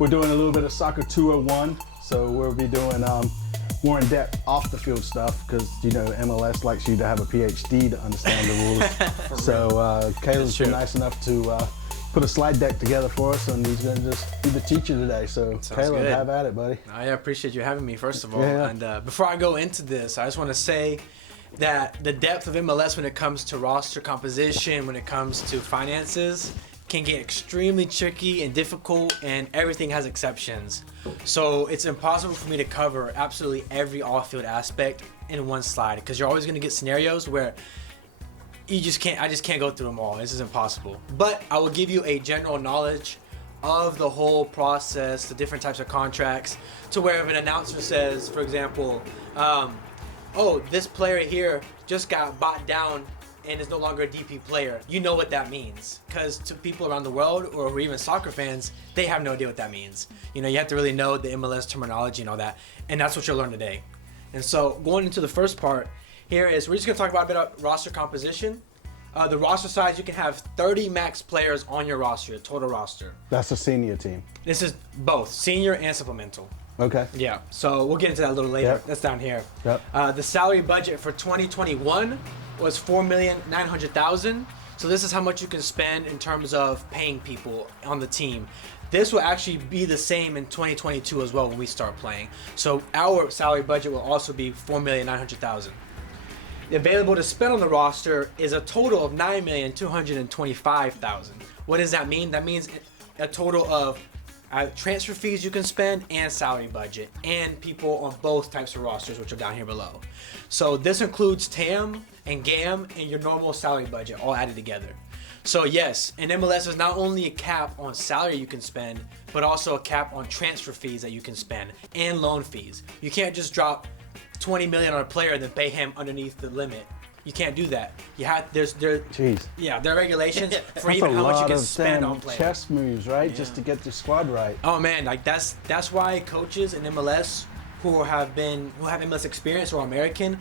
We're doing a little bit of Soccer 201, so we'll be doing more in-depth off-the-field stuff because, you know, MLS likes you to have a PhD to understand the rules. So Caleb's been nice enough to put a slide deck together for us, and he's going to just be the teacher today. So Caleb, have at it, buddy. I appreciate you having me, first of all. Yeah. And before I go into this, I just want to say that the depth of MLS when it comes to roster composition, when it comes to finances, can get extremely tricky and difficult, and everything has exceptions. So it's impossible for me to cover absolutely every off-field aspect in one slide because you're always going to get scenarios where I just can't go through them all. This is impossible. But I will give you a general knowledge of the whole process, the different types of contracts, to where if an announcer says, for example, oh, this player here just got bought down and is no longer a DP player, you know what that means. Because to people around the world, or who are even soccer fans, they have no idea what that means. You know, you have to really know the MLS terminology and all that, and that's what you'll learn today. And so going into the first part here is, we're just gonna talk about a bit of roster composition. The roster size, you can have 30 max players on your roster, your total roster. That's a senior team. This is both senior and supplemental. Okay. Yeah, so we'll get into that a little later. Yep. That's down here. Yep. The salary budget for 2021 was $4,900,000. So this is how much you can spend in terms of paying people on the team. This will actually be the same in 2022 as well when we start playing. So our salary budget will also be $4,900,000. Available to spend on the roster is a total of $9,225,000. What does that mean? That means a total of transfer fees you can spend and salary budget, and people on both types of rosters, which are down here below. So this includes TAM and GAM and your normal salary budget all added together. So yes, in MLS there's not only a cap on salary you can spend, but also a cap on transfer fees that you can spend and loan fees. You can't just drop $20 million on a player and then pay him underneath the limit. You can't do that. You have there are regulations for even how much you can spend on players. Chess moves, right? Yeah. Just to get the squad right. Oh man, like that's why coaches in MLS who have MLS experience or American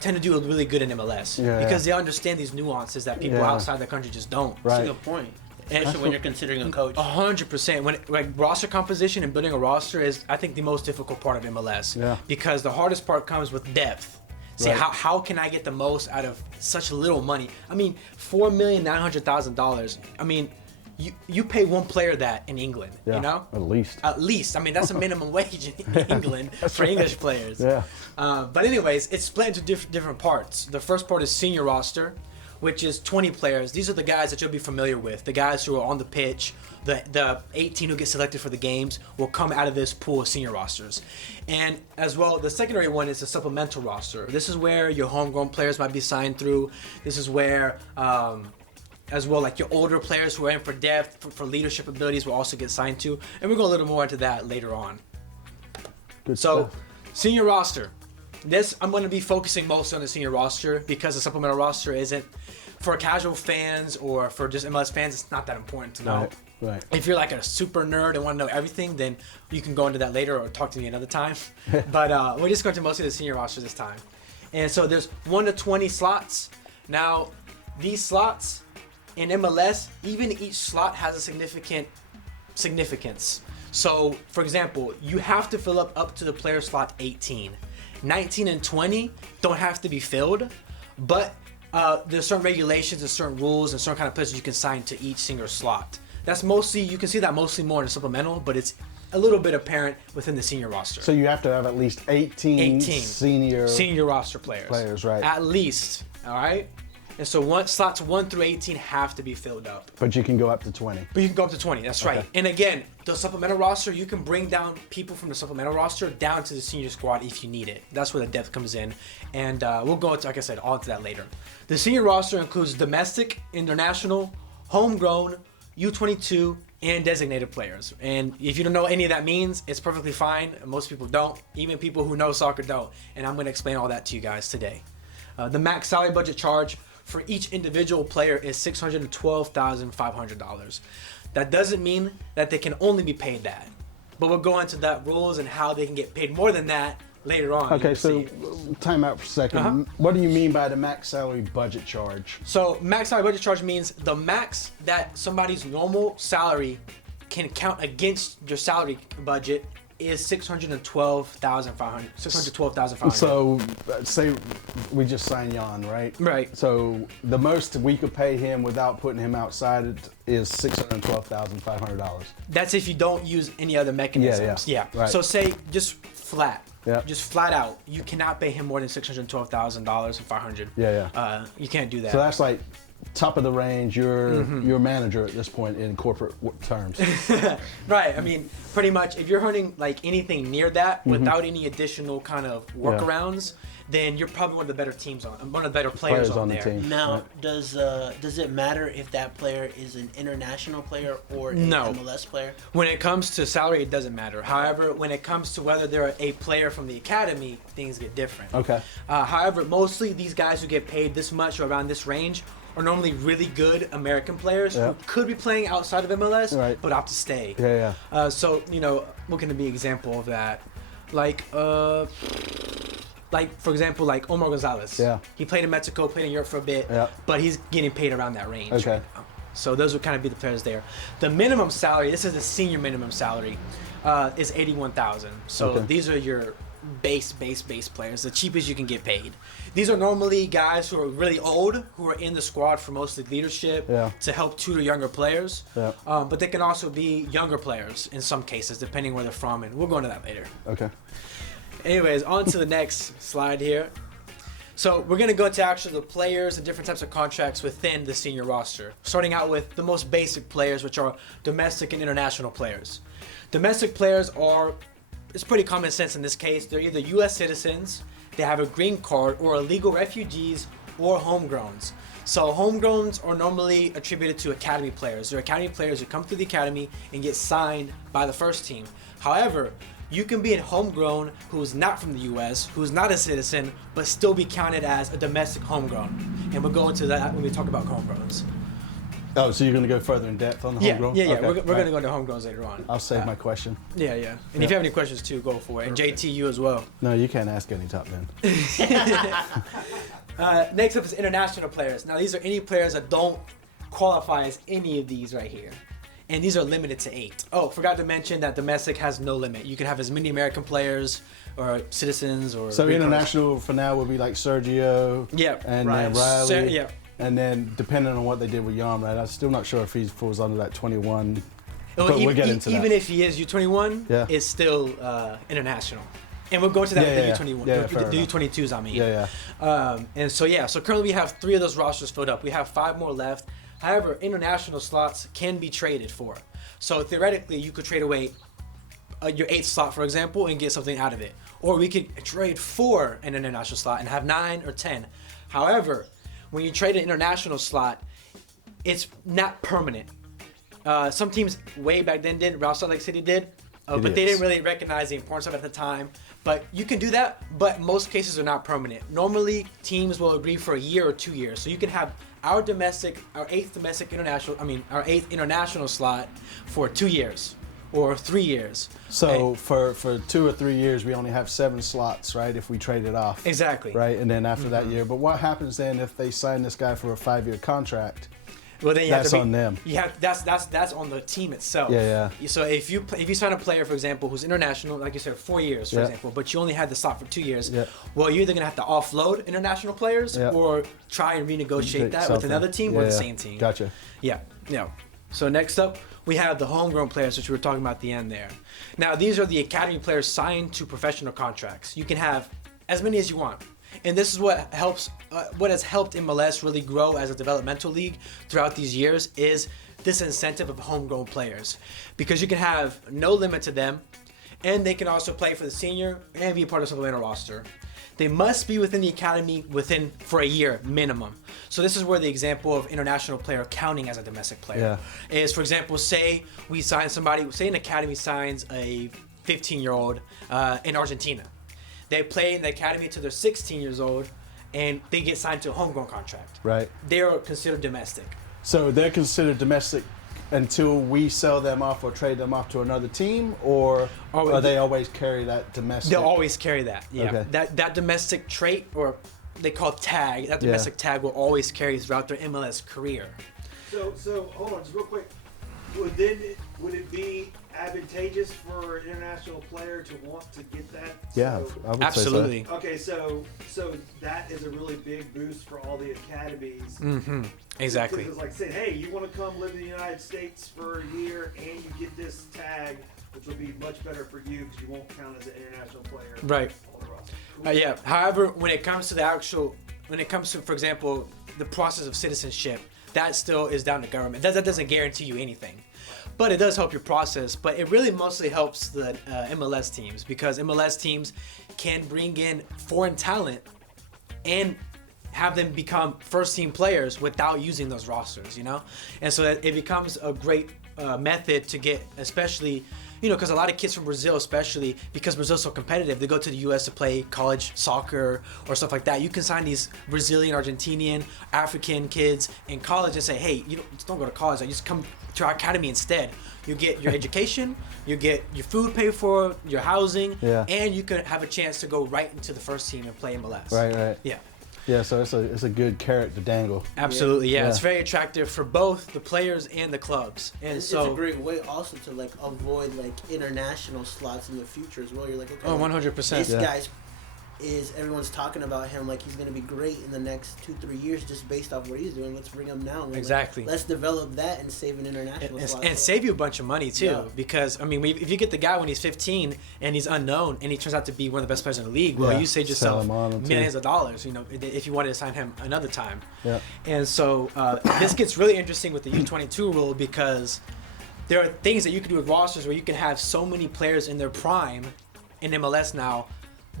tend to do really good in MLS because they understand these nuances that people outside the country just don't. Right. That's a good point. Especially when you're considering a coach. 100%. When roster composition and building a roster is, I think, the most difficult part of MLS. Yeah. Because the hardest part comes with depth. See, how can I get the most out of such little money? I mean, $4,900,000. I mean, you pay one player that in England, you know? At least. At least. I mean, that's a minimum wage in England for English players. Yeah. But anyways, it's split into different parts. The first part is senior roster, which is 20 players. These are the guys that you'll be familiar with, the guys who are on the pitch. The 18 who get selected for the games will come out of this pool of senior rosters. And as well, the secondary one is the supplemental roster. This is where your homegrown players might be signed through. This is where, as well, like your older players who are in for depth, for leadership abilities will also get signed to. And we'll go a little more into that later on. Good so, stuff. Senior roster. This, I'm going to be focusing mostly on the senior roster because the supplemental roster isn't, for casual fans or for just MLS fans, it's not that important to know. Right. If you're like a super nerd and want to know everything, then you can go into that later or talk to me another time. But we're just going to mostly the senior roster this time. And so there's 1 to 20 slots. Now, these slots in MLS, even each slot has a significance. So, for example, you have to fill up to the player slot 18. 19 and 20 don't have to be filled, but there's certain regulations and certain rules and certain kind of players you can sign to each single slot. That's mostly, you can see that mostly more in the supplemental, but it's a little bit apparent within the senior roster. So you have to have at least 18 senior roster players. Players, right. At least, all right? And so slots 1 through 18 have to be filled up. But you can go up to 20. But you can go up to 20, that's right. And again, the supplemental roster, you can bring down people from the supplemental roster down to the senior squad if you need it. That's where the depth comes in. And we'll go into, like I said, all into that later. The senior roster includes domestic, international, homegrown, U22, and designated players. And if you don't know what any of that means, it's perfectly fine. Most people don't. Even people who know soccer don't. And I'm going to explain all that to you guys today. The max salary budget charge for each individual player is $612,500. That doesn't mean that they can only be paid that. But we'll go into that rules and how they can get paid more than that later on. Okay, so time out for a second. What do you mean by the max salary budget charge? So max salary budget charge means the max that somebody's normal salary can count against your salary budget is $612,500. So say we just sign Jan, right? Right. So the most we could pay him without putting him outside is $612,500. That's if you don't use any other mechanisms. Yeah. Right. So say just flat. Yeah. Just flat out, you cannot pay him more than $612,500. Yeah. You can't do that. So that's like top of the range. You're a manager at this point in corporate terms. Right. I mean, pretty much, if you're earning like anything near that without any additional kind of workarounds, then you're probably one of the better teams on, one of the better players on there. the team. Now, does it matter if that player is an international player or an MLS player? When it comes to salary, it doesn't matter. However, when it comes to whether they're a player from the academy, things get different. Okay. However, mostly these guys who get paid this much or around this range are normally really good American players who could be playing outside of MLS, but opt to stay. So, what can be an example of that? Like, for example, like Omar Gonzalez. Yeah. He played in Mexico, played in Europe for a bit, but he's getting paid around that range. Okay. Right now. So those would kind of be the players there. The minimum salary, this is the senior minimum salary, is $81,000. So these are your base players, the cheapest you can get paid. These are normally guys who are really old, who are in the squad for mostly leadership to help tutor younger players. But they can also be younger players in some cases, depending where they're from, and we'll go into that later. Okay. Anyways, on to the next slide here. So we're going to go to actually the players and different types of contracts within the senior roster, starting out with the most basic players, which are domestic and international players. Domestic players it's pretty common sense in this case. They're either U.S. citizens, they have a green card, or illegal refugees, or homegrowns. So homegrowns are normally attributed to academy players. They're academy players who come through the academy and get signed by the first team. However, you can be a homegrown who's not from the U.S., who's not a citizen, but still be counted as a domestic homegrown. And we'll go into that when we talk about homegrowns. Oh, so you're going to go further in depth on the homegrown? Yeah. We're going to go into homegrowns later on. I'll save my question. Yeah. And if you have any questions too, go for it. And JT, you as well. No, you can't ask any top then. Next up is international players. Now, these are any players that don't qualify as any of these right here. And these are limited to 8. Oh, forgot to mention that domestic has no limit. You can have as many American players or citizens or... So international for now would be like Sergio and then Riley. And then depending on what they did with Jan, right? I'm still not sure if he falls under that 21. Well, but we'll get into that. Even if he is U21, it's still international. And we'll go to that with the U21, the U22s, I mean. And so currently we have 3 of those rosters filled up. We have 5 more left. However, international slots can be traded for. So theoretically, you could trade away your 8th slot, for example, and get something out of it. Or we could trade for an international slot and have 9 or 10. However, when you trade an international slot, it's not permanent. Some teams way back then did, Real Salt Lake City did, but they didn't really recognize the importance of it at the time. But you can do that, but most cases are not permanent. Normally, teams will agree for a year or 2 years. So you can have our 8th international slot for 2 years or 3 years. So for 2 or 3 years, we only have 7 slots, right? If we trade it off. Exactly. Right, and then after that year. But what happens then if they sign this guy for a 5-year contract? Well, then that's on them. That's on the team itself. So if you sign a player, for example, who's international, like you said, 4 years, for example, but you only had the slot for 2 years, well, you're either gonna have to offload international players or try and renegotiate that with another team or the same team. Gotcha. Yeah. So next up, we have the homegrown players, which we were talking about at the end there. Now, these are the academy players signed to professional contracts. You can have as many as you want. And this is what has helped MLS really grow as a developmental league throughout these years is this incentive of homegrown players. Because you can have no limit to them, and they can also play for the senior and be a part of the supplemental roster. they must be within the academy for a year minimum. So this is where the example of international player counting as a domestic player is. For example, say we sign somebody, say an academy signs a 15-year-old in Argentina. They play in the academy till they're 16 years old, and they get signed to a homegrown contract. Right. They're considered domestic. So they're considered domestic until we sell them off or trade them off to another team, or they always carry that domestic? They'll always carry that. Yeah. Okay. That domestic trait, or they call it tag, that domestic tag will always carry throughout their MLS career. So hold on, just real quick. Would it be advantageous for an international player to want to get that? Yeah, So, I would absolutely. say so. okay, so that is a really big boost for all the academies. Mm-hmm. Exactly. Because it's like saying, hey, you want to come live in the United States for a year and you get this tag, which will be much better for you because you won't count as an international player. Right. On the roster. Cool. Yeah. However, when it comes to, for example, the process of citizenship, that still is down to government. That doesn't guarantee you anything. But it does help your process. But it really mostly helps the MLS teams, because MLS teams can bring in foreign talent and have them become first-team players without using those rosters, you know? And so it becomes a great method to get, especially, you know, because a lot of kids from Brazil, especially because Brazil's so competitive, they go to the U.S. to play college soccer or stuff like that. You can sign these Brazilian, Argentinian, African kids in college and say, hey, you don't go to college, I just come to our academy instead. You get your education, you get your food paid for, your housing, and you can have a chance to go right into the first team and play MLS. Right. Yeah. Yeah, so it's a good carrot to dangle. Absolutely, yeah. It's very attractive for both the players and the clubs, and it's so a great way also to like avoid like international slots in the future as well. You're like, okay, 100%. This guy's everyone's talking about him like he's gonna be great in the next 2-3 years just based off what he's doing. Let's bring him now. Exactly. Let's develop that and save an international slot. And save you a bunch of money too, because I mean, if you get the guy when he's 15 and he's unknown and he turns out to be one of the best players in the league, well, you save yourself millions of dollars. You know, if you wanted to sign him another time. Yeah. And so this gets really interesting with the U22 rule, because there are things that you can do with rosters where you can have so many players in their prime in MLS now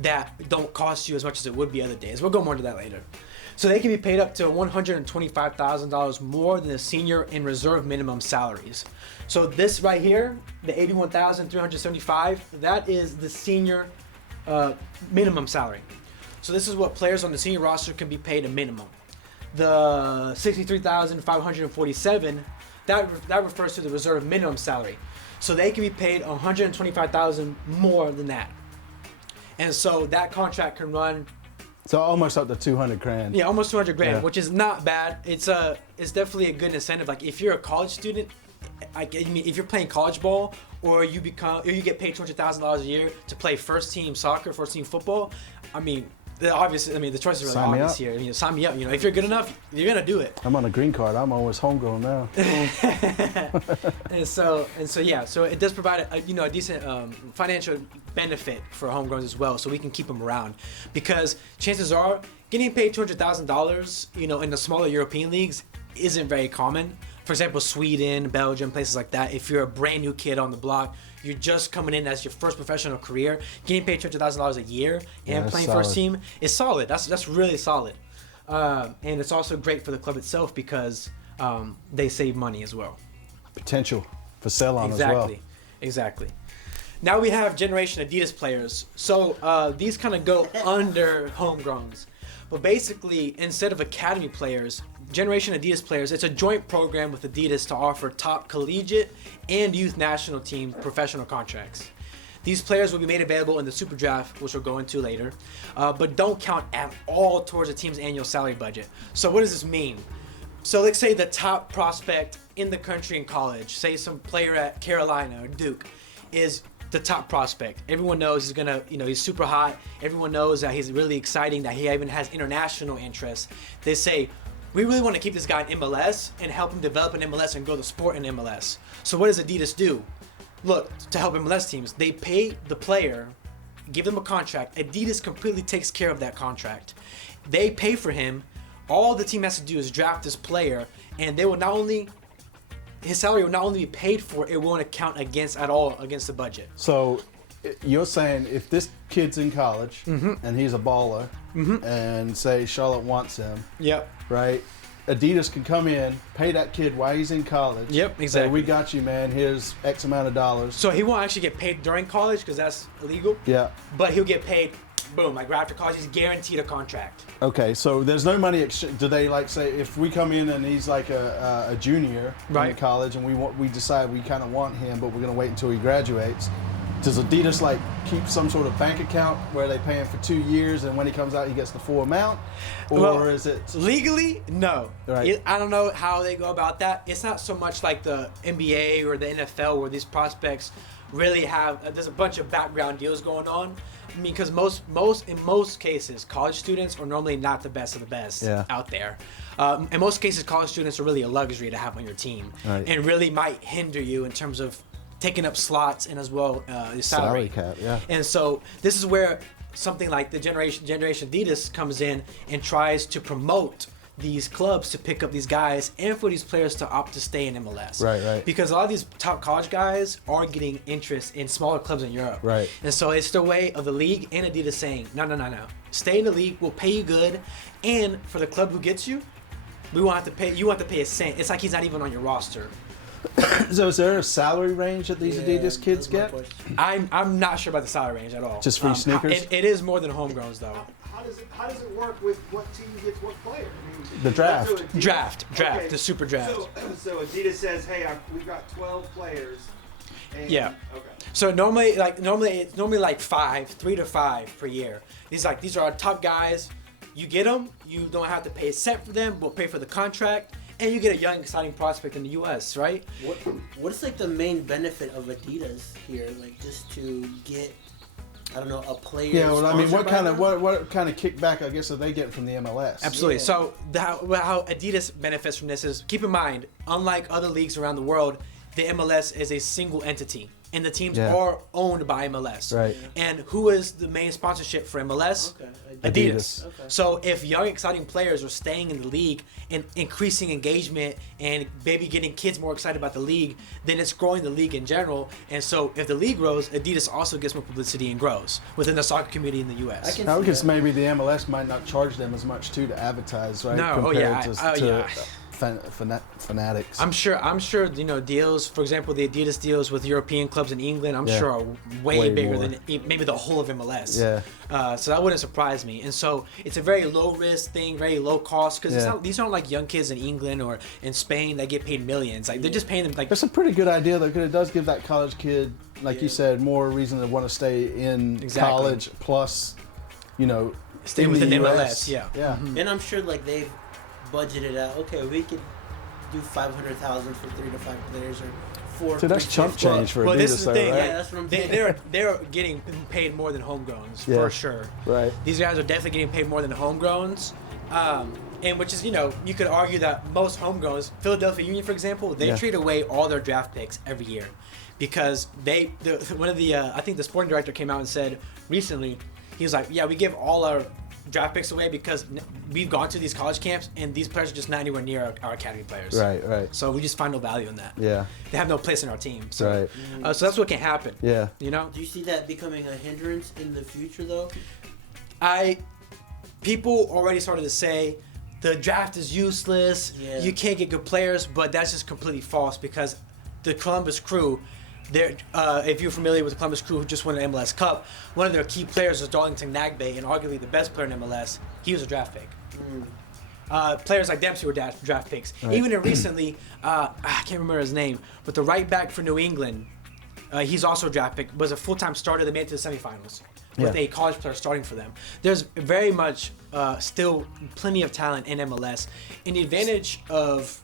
that don't cost you as much as it would be other days. We'll go more into that later. So they can be paid up to $125,000 more than the senior and reserve minimum salaries. So this right here, the $81,375, that is the senior minimum salary. So this is what players on the senior roster can be paid a minimum. The $63,547, that refers to the reserve minimum salary. So they can be paid $125,000 more than that. And so that contract can run, so almost up to $200,000. yeah, almost $200,000, which is not bad. It's definitely a good incentive. Like if you're a college student, I mean, if you're playing college ball, or you get paid $200,000 a year to play first team soccer, first team football, I mean, the choice is really obvious here. I mean, sign me up. You know, if you're good enough, you're gonna do it. I'm on a green card. I'm almost homegrown now. and so yeah. So it does provide a decent financial benefit for homegrowns as well. So we can keep them around, because chances are getting paid $200,000, you know, in the smaller European leagues isn't very common. For example, Sweden, Belgium, places like that. If you're a brand new kid on the block, you're just coming in as your first professional career, getting paid $200,000 a year and playing first team is solid. That's really solid. And it's also great for the club itself, because they save money as well. Potential for sell-on as well. Exactly. Now we have Generation Adidas players. So these kind of go under homegrowns. But basically, instead of academy players, Generation Adidas players, it's a joint program with Adidas to offer top collegiate and youth national team professional contracts. These players will be made available in the Super Draft, which we'll go into later, but don't count at all towards a team's annual salary budget. So what does this mean? So let's say the top prospect in the country in college, say some player at Carolina or Duke, is the top prospect. Everyone knows he's super hot. Everyone knows that he's really exciting, that he even has international interests. They say, we really want to keep this guy in MLS and help him develop in MLS and grow the sport in MLS. So what does Adidas do? Look, to help MLS teams, they pay the player, give them a contract. Adidas completely takes care of that contract. They pay for him. All the team has to do is draft this player, and they will his salary will not only be paid for, it won't account against the budget. So you're saying if this kid's in college and he's a baller, and say Charlotte wants him, Yep. right? Adidas can come in, pay that kid while he's in college. Yep, Say, exactly. we got you, man. Here's X amount of dollars. So he won't actually get paid during college because that's illegal. Yeah. But he'll get paid, boom, like right after college. He's guaranteed a contract. Okay, so there's no money exchange. Do they like say if we come in and he's like a junior in college and we decide we kind of want him, but we're gonna wait until he graduates? Does Adidas like keep some sort of bank account where they pay him for 2 years and when he comes out he gets the full amount, or is it legally? No. Right. I don't know how they go about that. It's not so much like the NBA or the NFL where these prospects really have. There's a bunch of background deals going on. I mean, because in most cases, college students are normally not the best of the best out there. In most cases, college students are really a luxury to have on your team, and really might hinder you in terms of taking up slots and as well your salary cap. Yeah. And so this is where something like the Generation Adidas comes in and tries to promote these clubs to pick up these guys and for these players to opt to stay in MLS. Right. Because a lot of these top college guys are getting interest in smaller clubs in Europe. Right. And so it's the way of the league and Adidas saying, no. Stay in the league, we'll pay you good, and for the club who gets you, we won't have to pay. You won't have to pay a cent. It's like he's not even on your roster. So is there a salary range that these Adidas kids get? I'm not sure about the salary range at all. Just free sneakers? It is more than homegrowns though. How does it work with what team gets what player? I mean, The draft. so Adidas- Draft, okay, the Super Draft. So Adidas says, hey, we've got 12 players. And, Yeah. Okay. So normally it's like 3 to 5 per year. These are our top guys. You get them. You don't have to pay a cent for them. We'll pay for the contract, and you get a young, exciting prospect in the U.S. Right? What's like the main benefit of Adidas here? Like just to get, I don't know, a player. Yeah, well, I mean, what kind of what? what kind of kickback I guess are they getting from the MLS? Absolutely. Yeah. So how Adidas benefits from this is, keep in mind, unlike other leagues around the world, the MLS is a single entity, and the teams are owned by MLS. Right. And who is the main sponsorship for MLS? Okay. Adidas. Okay. So if young, exciting players are staying in the league and increasing engagement and maybe getting kids more excited about the league, then it's growing the league in general. And so if the league grows, Adidas also gets more publicity and grows within the soccer community in the U.S. I can I see guess that. maybe the MLS might not charge them as much too to advertise, right? No, Compared fanatics. I'm sure, deals, for example, the Adidas deals with European clubs in England, I'm sure are way bigger more. than maybe the whole of MLS. Yeah. So that wouldn't surprise me. And so it's a very low risk thing, very low cost, because these aren't like young kids in England or in Spain that get paid millions. Like they're just paying them like. That's a pretty good idea though, because it does give that college kid, like you said, more reason to want to stay in college. Plus, Stay in within the MLS. US. Yeah. Yeah. And I'm sure like they've budgeted out. Okay, we could do 500,000 for 3 to 5 players or 4. So that's chump change for Well, Adidas, this is the though, thing. right? Yeah, that's what I'm saying. They're getting paid more than homegrowns for sure. Right. These guys are definitely getting paid more than homegrowns. And which is, you could argue that most homegrowns, Philadelphia Union, for example, they trade away all their draft picks every year because I think the sporting director came out and said recently, he was like, yeah, we give all our draft picks away because we've gone to these college camps and these players are just not anywhere near our academy players. Right. So we just find no value in that. Yeah. They have no place in our team. So, Right. So that's what can happen. Yeah. Do you see that becoming a hindrance in the future though? People already started to say the draft is useless. Yeah. You can't get good players, but that's just completely false because the Columbus Crew, if you're familiar with the Columbus Crew who just won an MLS Cup, one of their key players was Darlington Nagbe, and arguably the best player in MLS. He was a draft pick. Players like Dempsey were draft picks. Right. Even recently, I can't remember his name, but the right back for New England, he's also a draft pick, was a full-time starter. They made it to the semifinals with a college player starting for them. There's very much still plenty of talent in MLS. And the advantage of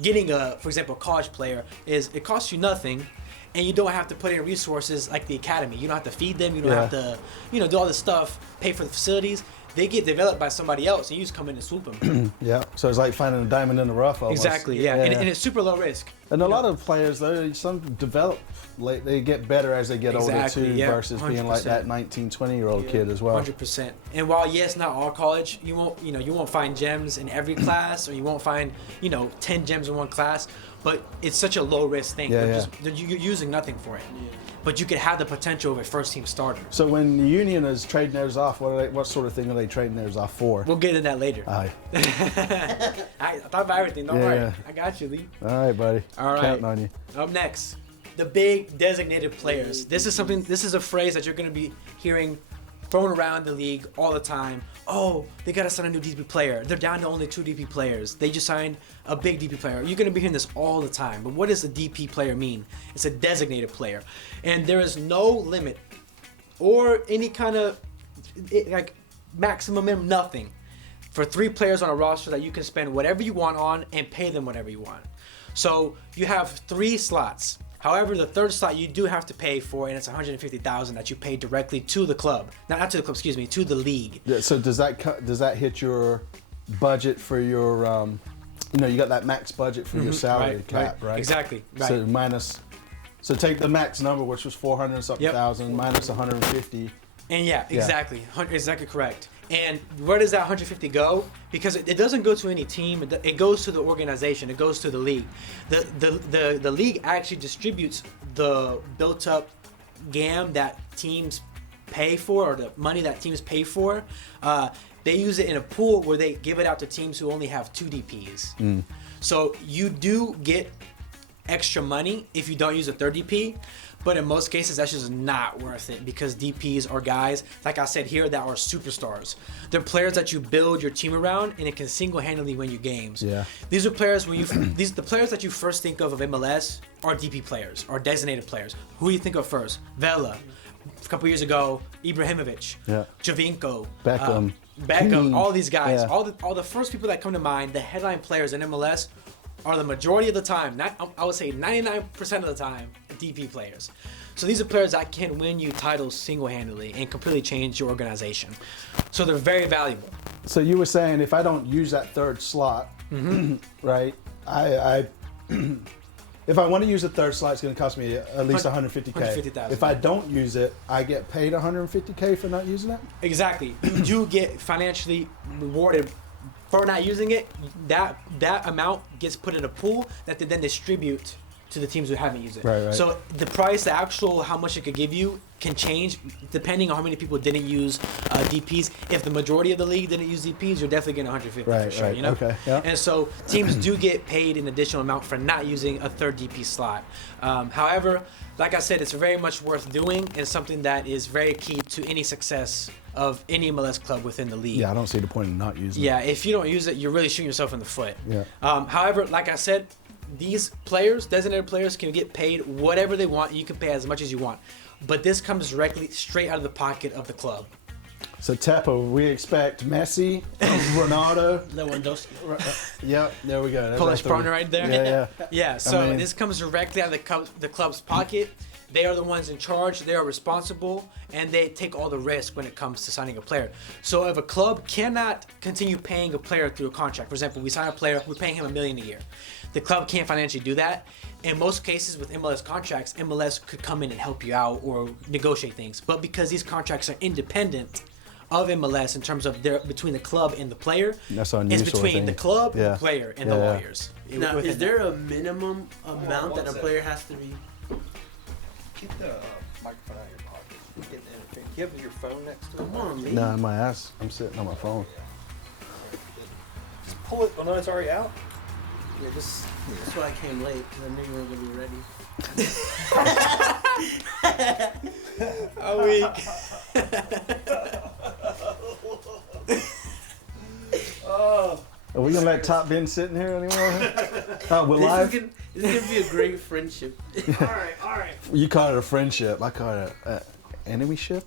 getting for example, a college player is it costs you nothing, and you don't have to put in resources like the academy. You don't have to feed them. You don't have to, do all this stuff, pay for the facilities. They get developed by somebody else, and you just come in and swoop them. Yeah. So it's like finding a diamond in the rough almost. Exactly, yeah. And it's super low risk. And a lot of players, though, some develop, like, they get better as they get older too, yeah, versus being like 100%. that 19, 20-year-old kid as well. 100%. And while yes, not all college, you won't find gems in every class, or you won't find 10 gems in one class. But it's such a low risk thing. Yeah, You're using nothing for it. But you could have the potential of a first team starter. So when the union is trading theirs off, what sort of thing are they trading theirs off for? We'll get into that later. Aye. I thought about everything. Don't worry. Yeah. I got you, Lee. All right, buddy. All right. Counting on you. Up next, the big designated players. This is a phrase that you're going to be hearing thrown around the league all the time. Oh, they got to sign a new DP player. They're down to only 2 DP players. They just signed a big DP player. You're going to be hearing this all the time. But what does a DP player mean? It's a designated player. And there is no limit or any kind of maximum, nothing for 3 players on a roster that you can spend whatever you want on and pay them whatever you want. So you have 3 slots. However, the 3rd slot you do have to pay for, and it's $150,000 that you pay directly to the club. Not to the club, excuse me, to the league. Yeah, so does that hit your budget for your, you got that max budget for your salary cap, right? Exactly. Right. So take the max number, which was 400 and something thousand, minus 150. And exactly. Exactly correct. And where does that 150 go? Because it doesn't go to any team. It goes to the organization. It goes to the league. The league actually distributes the built-up GAM that teams pay for, or the money that teams pay for. They use it in a pool where they give it out to teams who only have 2 DPs. So you do get extra money if you don't use a 3rd DP. But in most cases, that's just not worth it, because DPs are guys, like I said here, that are superstars. They're players that you build your team around, and it can single-handedly win you games. Yeah. These are players the players that you first think of MLS are DP players, or designated players. Who do you think of first? Vela. A couple years ago, Ibrahimovic. Yeah. Javinko. Beckham. All these guys. Yeah. All the first people that come to mind, the headline players in MLS, are the majority of the time, I would say 99% of the time, DP players. So these are players that can win you titles single-handedly and completely change your organization. So they're very valuable. So you were saying if I don't use that 3rd slot, right? If I want to use a 3rd slot, it's going to cost me at least $150K. $150,000. If I don't use it, I get paid $150K for not using it? Exactly. You do get financially rewarded for not using it. That amount gets put in a pool that they then distribute to the teams who haven't used it. Right. So the price, how much it could give you, can change depending on how many people didn't use DPs. If the majority of the league didn't use DPs, you're definitely getting 150 for sure. Right. Okay. Yeah. And so teams do get paid an additional amount for not using a 3rd DP slot. However, like I said, it's very much worth doing, and something that is very key to any success of any MLS club within the league. Yeah, I don't see the point in not using it. Yeah, if you don't use it, you're really shooting yourself in the foot. Yeah. However, like I said, these players, designated players, can get paid whatever they want. You can pay as much as you want. But this comes directly straight out of the pocket of the club. So Teppo, we expect Messi, Ronaldo, Lewandowski. Yep, there we go. There's Polish our 3. partner right there. Yeah. Yeah, so I mean, this comes directly out of the club's pocket. They are the ones in charge. They are responsible, and they take all the risk when it comes to signing a player. So if a club cannot continue paying a player through a contract, for example, we sign a player, we're paying him $1 million a year. The club can't financially do that. In most cases with MLS contracts, MLS could come in and help you out or negotiate things. But because these contracts are independent of MLS in terms of between the club and the player, That's on it's you sort of between the thing. club, Yeah. the player, and the Yeah. lawyers. Now, Within is there a minimum amount that a player has to be? Keep the microphone out of your pocket. You have your phone next to it? Come on, man. Nah, my ass. I'm sitting on my phone. Just pull it. Oh, no, it's already out? Yeah, that's why I came late, because I knew you weren't going to be ready. a week. Are we gonna let Top Ben sit in here anymore? We're live. This is gonna be a great friendship. All right. You call it a friendship. I call it an enemy-ship.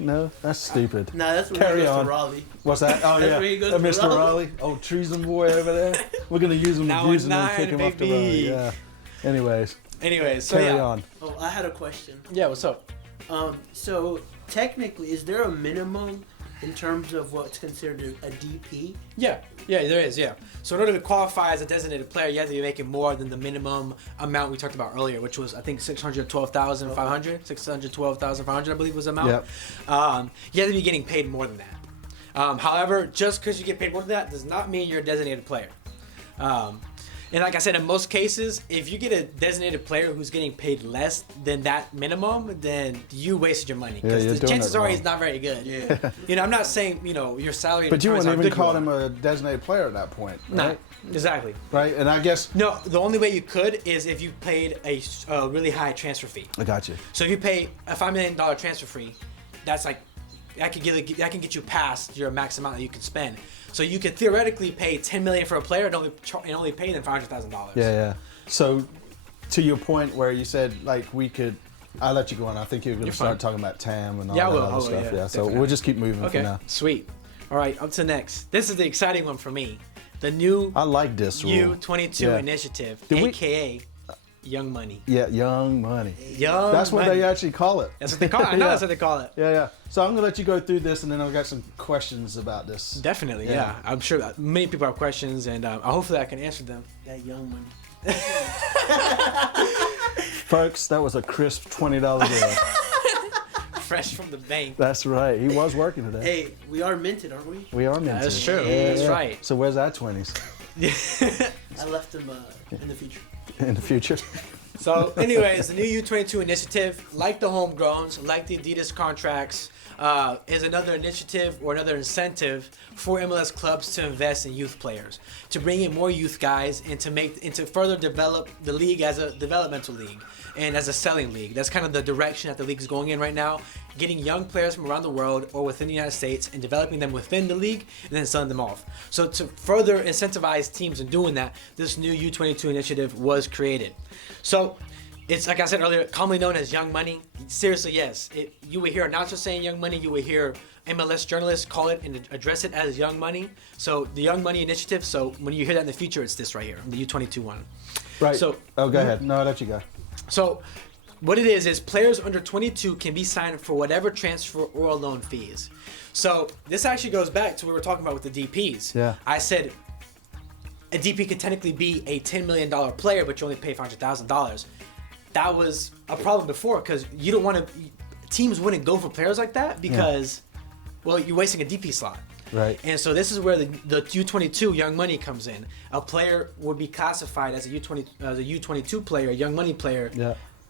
No, that's stupid. Nah, that's when Carry he goes on. to Raleigh. What's that? Oh That's yeah, where he goes that to Mr. Raleigh. Raleigh, old treason boy over there. We're gonna use him, Now abuse him, and 9, kick him off the road. baby. Yeah. Anyways, So carry yeah. on. Oh, I had a question. Yeah, what's up? So technically, is there a minimum in terms of what's considered a DP? Yeah. Yeah, there is, yeah. So in order to qualify as a designated player, you have to be making more than the minimum amount we talked about earlier, which was, I think, 612,500. 612,500, I believe, was the amount. Yep. You have to be getting paid more than that. However, just because you get paid more than that does not mean you're a designated player. And like I said, in most cases, if you get a designated player who's getting paid less than that minimum, then you wasted your money. Because the chances are he's not very good. Yeah. You know, I'm not saying, your salary. But you wouldn't even call him. him a designated player at that point, right? No, exactly. Right, and I guess. No, the only way you could is if you paid a really high transfer fee. I got you. So if you pay a $5 million transfer fee, that's like, that can get you past your max amount that you can spend. So you could theoretically pay $10 million for a player and only pay them $500,000. Yeah. So, to your point where you said like I'll let you go on. I think you're going to start talking about TAM and all that other stuff. Yeah. So we'll just keep moving for now. Sweet. All right, up to next. This is the exciting one for me. The new I like this rule. U22 initiative, aka Young Money. Yeah, Young Money. Young That's what Money. they actually call it. That's what they call it. I know that's what they call it. Yeah. So I'm going to let you go through this, and then I've got some questions about this. Definitely, yeah. I'm sure that many people have questions, and hopefully I can answer them. That Young Money. Folks, that was a crisp $20 bill. Fresh from the bank. That's right. He was working today. Hey, we are minted, aren't we? We are minted. That's true. Yeah, That's right. So where's our 20s? I left them in the future. In the future. So, anyways, the new U22 initiative, like the Homegrowns, like the Adidas contracts, is another initiative or another incentive for MLS clubs to invest in youth players, to bring in more youth guys, and to further develop the league as a developmental league and as a selling league. That's kind of the direction that the league is going in right now, getting young players from around the world or within the United States and developing them within the league and then selling them off. So to further incentivize teams in doing that, this new U22 initiative was created. So it's, like I said earlier, commonly known as Young Money. Seriously, yes. You would hear announcers saying Young Money. You would hear MLS journalists call it and address it as Young Money. So the Young Money initiative, so when you hear that in the future, it's this right here, the U22 one. Right. So, go ahead. No, I'll let you go. So what it is players under 22 can be signed for whatever transfer or loan fees. So this actually goes back to what we were talking about with the DPs. Yeah. I said a DP could technically be a $10 million player, but you only pay $500,000. That was a problem before because you don't want to. Teams wouldn't go for players like that because, well, you're wasting a DP slot. Right. And so this is where the U22 Young Money comes in. A player would be classified as a U22 player, a Young Money player,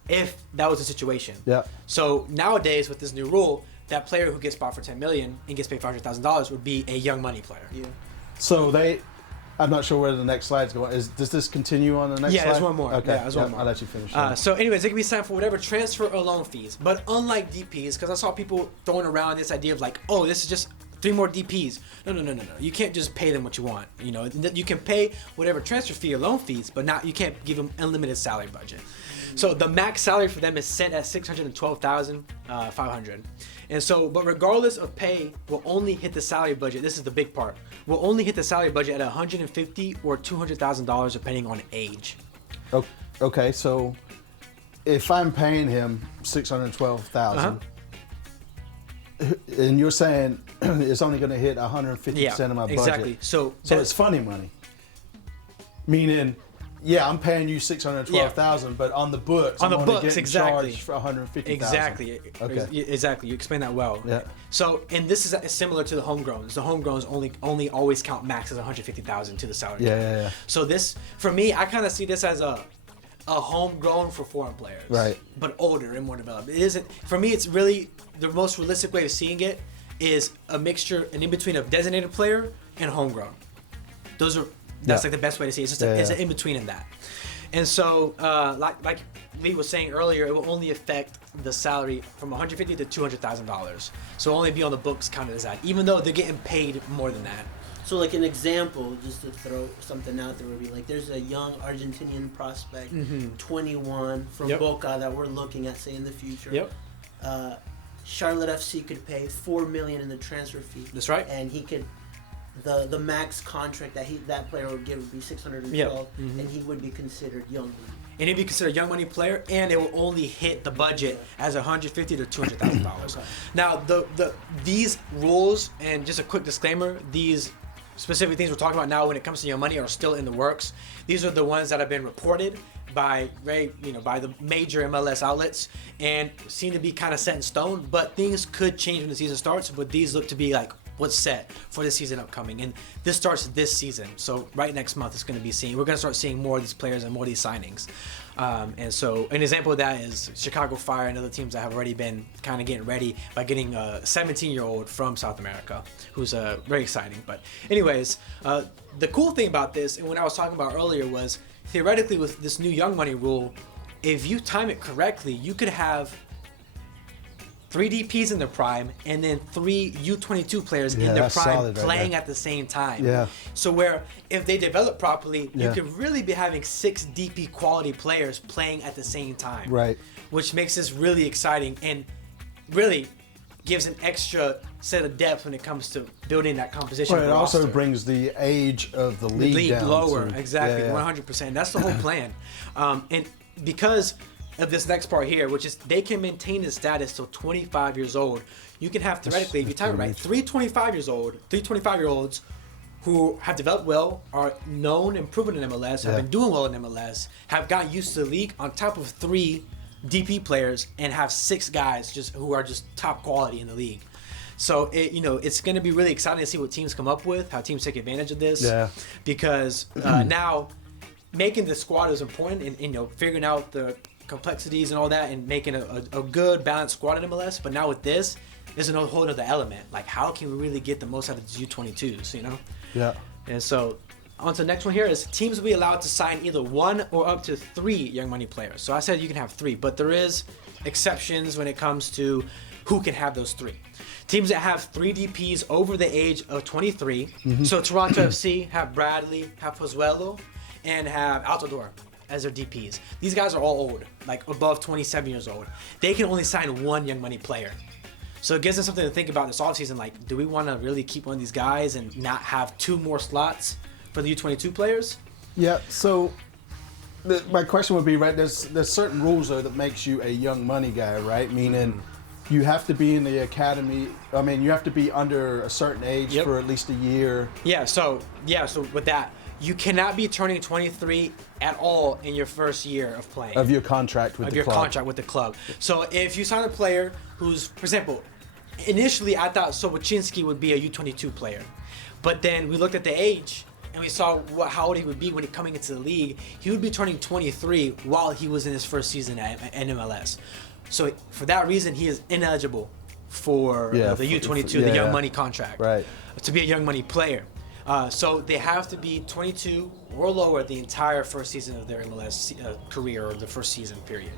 if that was the situation. Yeah. So nowadays with this new rule, that player who gets bought for $10 million and gets paid $500,000 would be a Young Money player. Yeah. So I'm not sure where the next slide's going. Does this continue on the next slide? Yeah, there's one more. Okay. Yeah, there's one more. I'll let you finish. So anyways, they can be signed for whatever transfer or loan fees. But unlike DPs, because I saw people throwing around this idea of like, oh, this is just 3 more DPs. No. You can't just pay them what you want. You know, you can pay whatever transfer fee or loan fees, but you can't give them unlimited salary budget. So the max salary for them is set at $612,500. And so, but regardless of pay, we'll only hit the salary budget. This is the big part. We'll only hit the salary budget at $150,000 or $200,000 depending on age. Okay, so if I'm paying him $612,000, and you're saying it's only going to hit 150% of my budget. Exactly. So it's funny money. Meaning, yeah, I'm paying you $612,000, but on the books, I'm only getting charged for $150,000. Exactly. Okay. Exactly. You explained that well. Yeah. So, and this is similar to the Homegrowns. The Homegrowns only always count max as $150,000 to the salary. Yeah. So this, for me, I kind of see this as a homegrown for foreign players, right? But older and more developed. It isn't for me. It's really the most realistic way of seeing it is a mixture, an in between of designated player and homegrown. That's like the best way to see it. It's just it's an in between in that. And so, like Lee was saying earlier, it will only affect the salary from $150,000 to $200,000. So it'll only be on the books counted as that, even though they're getting paid more than that. So like an example, just to throw something out there, would be like there's a young Argentinian prospect, 21 from Boca that we're looking at, say in the future. Yep. Charlotte FC could pay $4 million in the transfer fee. That's right. And he could, the max contract that player would give would be $612, and he would be considered young money. And he'd be considered a young money player, and it will only hit the budget as $150,000 to $200,000. Now, these rules, and just a quick disclaimer, these specific things we're talking about now when it comes to young money are still in the works. These are the ones that have been reported by by the major MLS outlets and seem to be kind of set in stone, but things could change when the season starts. But these look to be like what's set for the season upcoming, and this starts this season. So right next month it's going to be we're going to start seeing more of these players and more of these signings. And so an example of that is Chicago Fire and other teams that have already been kind of getting ready by getting a 17-year-old from South America, who's very exciting. But anyways, the cool thing about this, and what I was talking about earlier, was theoretically with this new young money rule, if you time it correctly, you could have 3 DPs in their prime and then 3 U22 players in their prime playing at the same time. Yeah. So where if they develop properly, you could really be having 6 DP quality players playing at the same time. Right. Which makes this really exciting and really gives an extra set of depth when it comes to building that composition. Well, of it the also roster. brings the age of the league down lower. to, Exactly. yeah, yeah. 100%. That's the whole plan. And because of this next part here, which is they can maintain the status till 25 years old. You can have theoretically, if you time it right, 3 25-year-olds who have developed well, are known and proven in MLS, have been doing well in MLS, have gotten used to the league on top of 3 DP players, and have 6 guys who are just top quality in the league. So it's going to be really exciting to see what teams come up with, how teams take advantage of this. Yeah. Because now making the squad is important, and figuring out the complexities and all that, and making a good balanced squad in MLS. But now with this, there's a whole other element. Like, how can we really get the most out of the U22s? Yeah. And so on to the next one here is teams will be allowed to sign either 1 or up to 3 young money players. So I said you can have 3, but there is exceptions when it comes to who can have those 3. Teams that have 3 DPs over the age of 23. So Toronto FC have Bradley, have Pozuelo, and have Altador as their DPs. These guys are all old, like above 27 years old. They can only sign 1 young money player. So it gives us something to think about this offseason. Like, do we want to really keep one of these guys and not have 2 more slots for the U22 players? Yeah, so my question would be, right, there's certain rules, though, that makes you a young money guy, right? Meaning you have to be in the academy. I mean, you have to be under a certain age for at least a year. So with that, you cannot be turning 23 at all in your first year of playing. Of your contract with the club. So if you sign a player who's, for example, initially I thought Soboczinski would be a U22 player. But then we looked at the age and we saw how old he would be when he coming into the league. He would be turning 23 while he was in his first season at MLS. So for that reason, he is ineligible for the U22, the young money contract, to be a young money player. So they have to be 22 or lower the entire first season of their MLS career, or the first season period.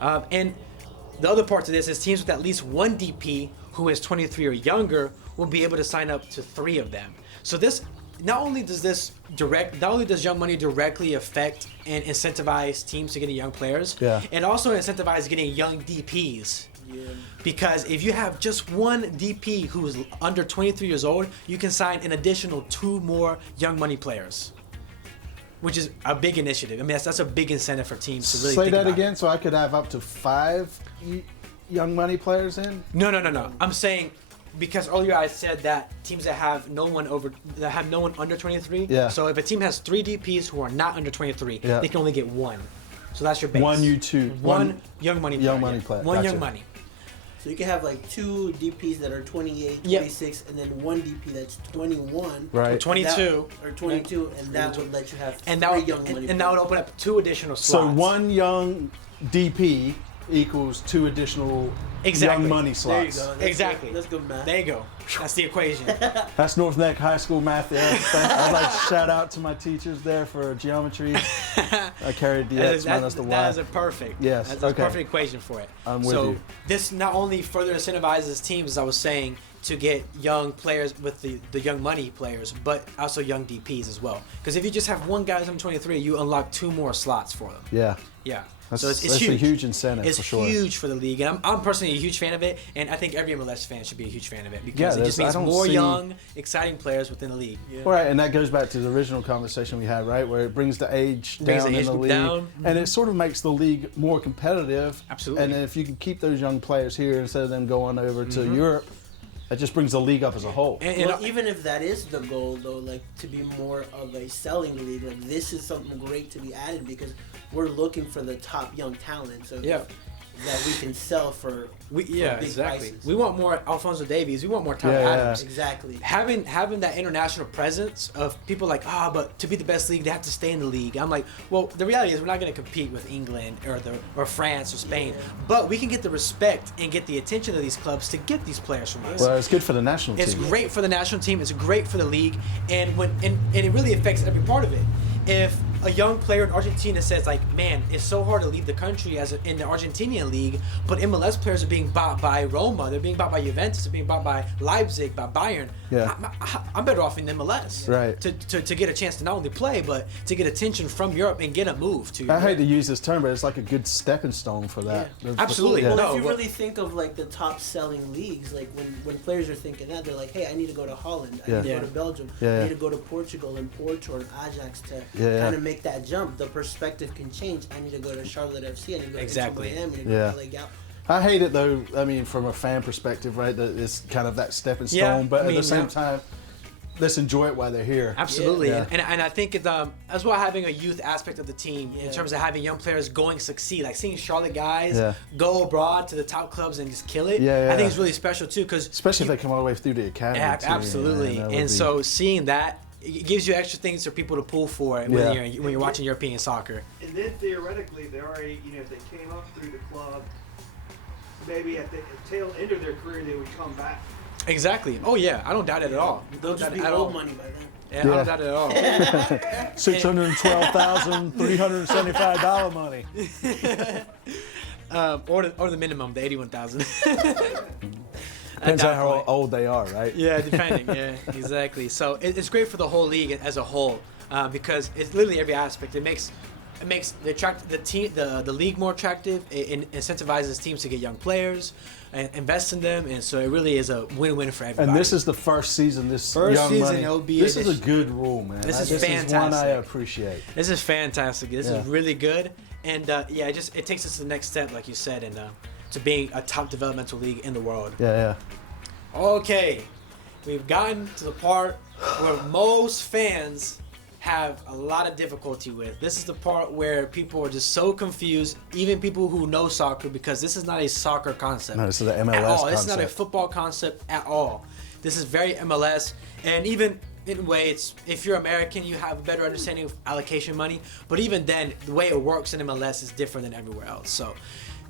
And the other part to this is teams with at least 1 DP who is 23 or younger will be able to sign up to 3 of them. So this not only does young money directly affect and incentivize teams to getting young players, it also incentivizes getting young DPs. Yeah. Because if you have just 1 DP who's under 23 years old, you can sign an additional 2 more young money players, which is a big initiative. I mean, that's a big incentive for teams to really Say think that about again, it. so I could have up to 5 young money players in? No. I'm saying, because earlier I said that teams that have no one under 23. So if a team has 3 DPs who are not under 23, they can only get 1. So that's your base. 1 U2. One young money player. Player. One Gotcha. young money. So you can have like 2 DPs that are 28, 26, and then 1 DP that's 21. Right. Or 22. Or 22, and that would let you have 3 young money and that would open up 2 additional slots. So 1 young DP equals 2 additional young money slots. There you go. Exactly. That's good math. There you go. That's the equation. That's North Neck High School math. I'd like to shout out to my teachers there for geometry. I carried the X minus the Y. That is a perfect. Yes. That's a perfect equation for it. I'm with you. This not only further incentivizes teams, as I was saying, to get young players with the young money players, but also young DPs as well. Because if you just have 1 guy who's under 23, you unlock 2 more slots for them. Yeah. So it's that's huge. a huge incentive, it's for sure. It's huge for the league, and I'm personally a huge fan of it, and I think every MLS fan should be a huge fan of it, because it just means more young, exciting players within the league. Right, and that goes back to the original conversation we had, right, where it brings the age down in the league, and it sort of makes the league more competitive. Absolutely. And then if you can keep those young players here instead of them going over to Europe, It just brings the league up as a whole. Well, even if that is the goal, though, like to be more of a selling league, like this is something great to be added because we're looking for the top young talent. So that we can sell for big prices. We want more Alphonso Davies. We want more Tyler Adams. Exactly. Having that international presence of people like, but to be the best league, they have to stay in the league. I'm like, well, the reality is we're not going to compete with England or France or Spain, but we can get the respect and get the attention of these clubs to get these players from us. Well, it's good for the national team. It's great for the national team. It's great for the league, and it really affects every part of it. If a young player in Argentina says, like, man, it's so hard to leave the country in the Argentinian league, but MLS players are being bought by Roma, they're being bought by Juventus, they're being bought by Leipzig, by Bayern. Yeah. I'm better off in MLS. Right. To get a chance to not only play, but to get attention from Europe and get a move to Europe. I hate to use this term, but it's like a good stepping stone for that. Yeah. Absolutely. Yeah. Well, if you really think of like the top selling leagues, like when players are thinking that, they're like, hey, I need to go to Holland, I need to go to Belgium, I need to go to Portugal and Porto and Ajax to kind of make that jump. The perspective can change. I need to go to Charlotte FC, I need to go to Miami, I need to go to LA Galaxy. I hate it though. I mean, from a fan perspective, right? That it's kind of that stepping stone, but at the same time, let's enjoy it while they're here. Absolutely, and I think it's as well having a youth aspect of the team in terms of having young players going succeed, like seeing Charlotte guys go abroad to the top clubs and just kill it. I think it's really special too, because especially if they come all the way through the academy. Absolutely, and so seeing that. It gives you extra things for people to pull for when you're watching European soccer. And then theoretically, they already, if they came up through the club, maybe at the tail end of their career, they would come back. Exactly. Oh yeah, I don't doubt it at all. They'll just be old money by then. I don't doubt it at all. $612,375 money. Or the minimum, the $81,000. Depends on how old they are, right? Yeah, depending. Yeah, exactly. So it's great for the whole league as a whole because it's literally every aspect. It makes the league more attractive. It incentivizes teams to get young players and invest in them, and so it really is a win-win for everybody. And this is the first season. This is a good rule, man. This is fantastic. This is one I appreciate. This is fantastic. This is really good, and it takes us to the next step, like you said, and to being a top developmental league in the world. Yeah. Okay, we've gotten to the part where most fans have a lot of difficulty with. This is the part where people are just so confused, even people who know soccer, because this is not a soccer concept. No, this is an MLS concept. This is not a football concept at all. This is very MLS, and even in a way, it's if you're American, you have a better understanding of allocation money, but even then, the way it works in MLS is different than everywhere else. So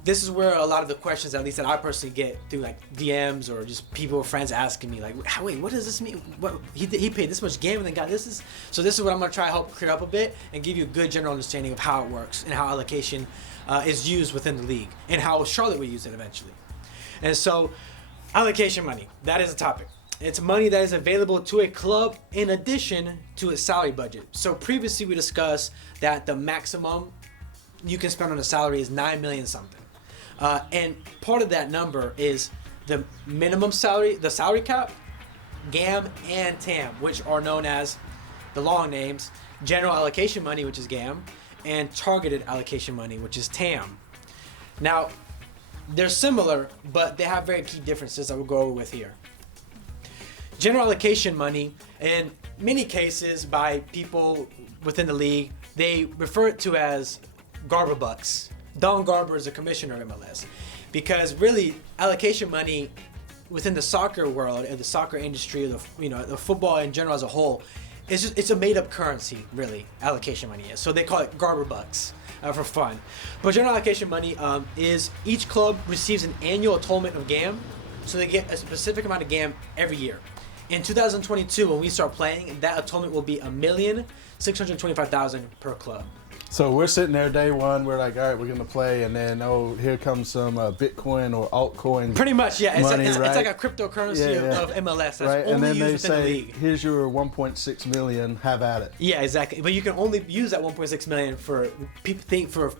this is where a lot of the questions, at least that I personally get through like DMs or just people or friends asking me, like, wait, what does this mean? What he paid this much gambling and got this? So this is what I'm gonna try to help clear up a bit and give you a good general understanding of how it works and how allocation is used within the league and how Charlotte will use it eventually. And so, allocation money, that is a topic. It's money that is available to a club in addition to its salary budget. So previously we discussed that the maximum you can spend on a salary is $9 million something. And part of that number is the minimum salary, the salary cap, GAM, and TAM, which are known as the long names, general allocation money, which is GAM, and targeted allocation money, which is TAM. Now, they're similar, but they have very key differences that we'll go over with here. General allocation money, in many cases by people within the league, they refer it to as Garber bucks. Don Garber is the commissioner of MLS, because really allocation money within the soccer world and the soccer industry, or the football in general as a whole, it's a made-up currency. Really, allocation money is. So they call it Garber bucks for fun. But general allocation money is each club receives an annual atonement of GAM, so they get a specific amount of GAM every year. In 2022, when we start playing, that atonement will be $1,625,000 per club. So we're sitting there day one, we're like, all right, we're going to play, and then, here comes some Bitcoin or altcoin. Pretty much, yeah. Money, it's right? like a cryptocurrency of MLS that's right? only And then used they within the say, league. here's your 1.6 million, have at it. Yeah, exactly. But you can only use that 1.6 million for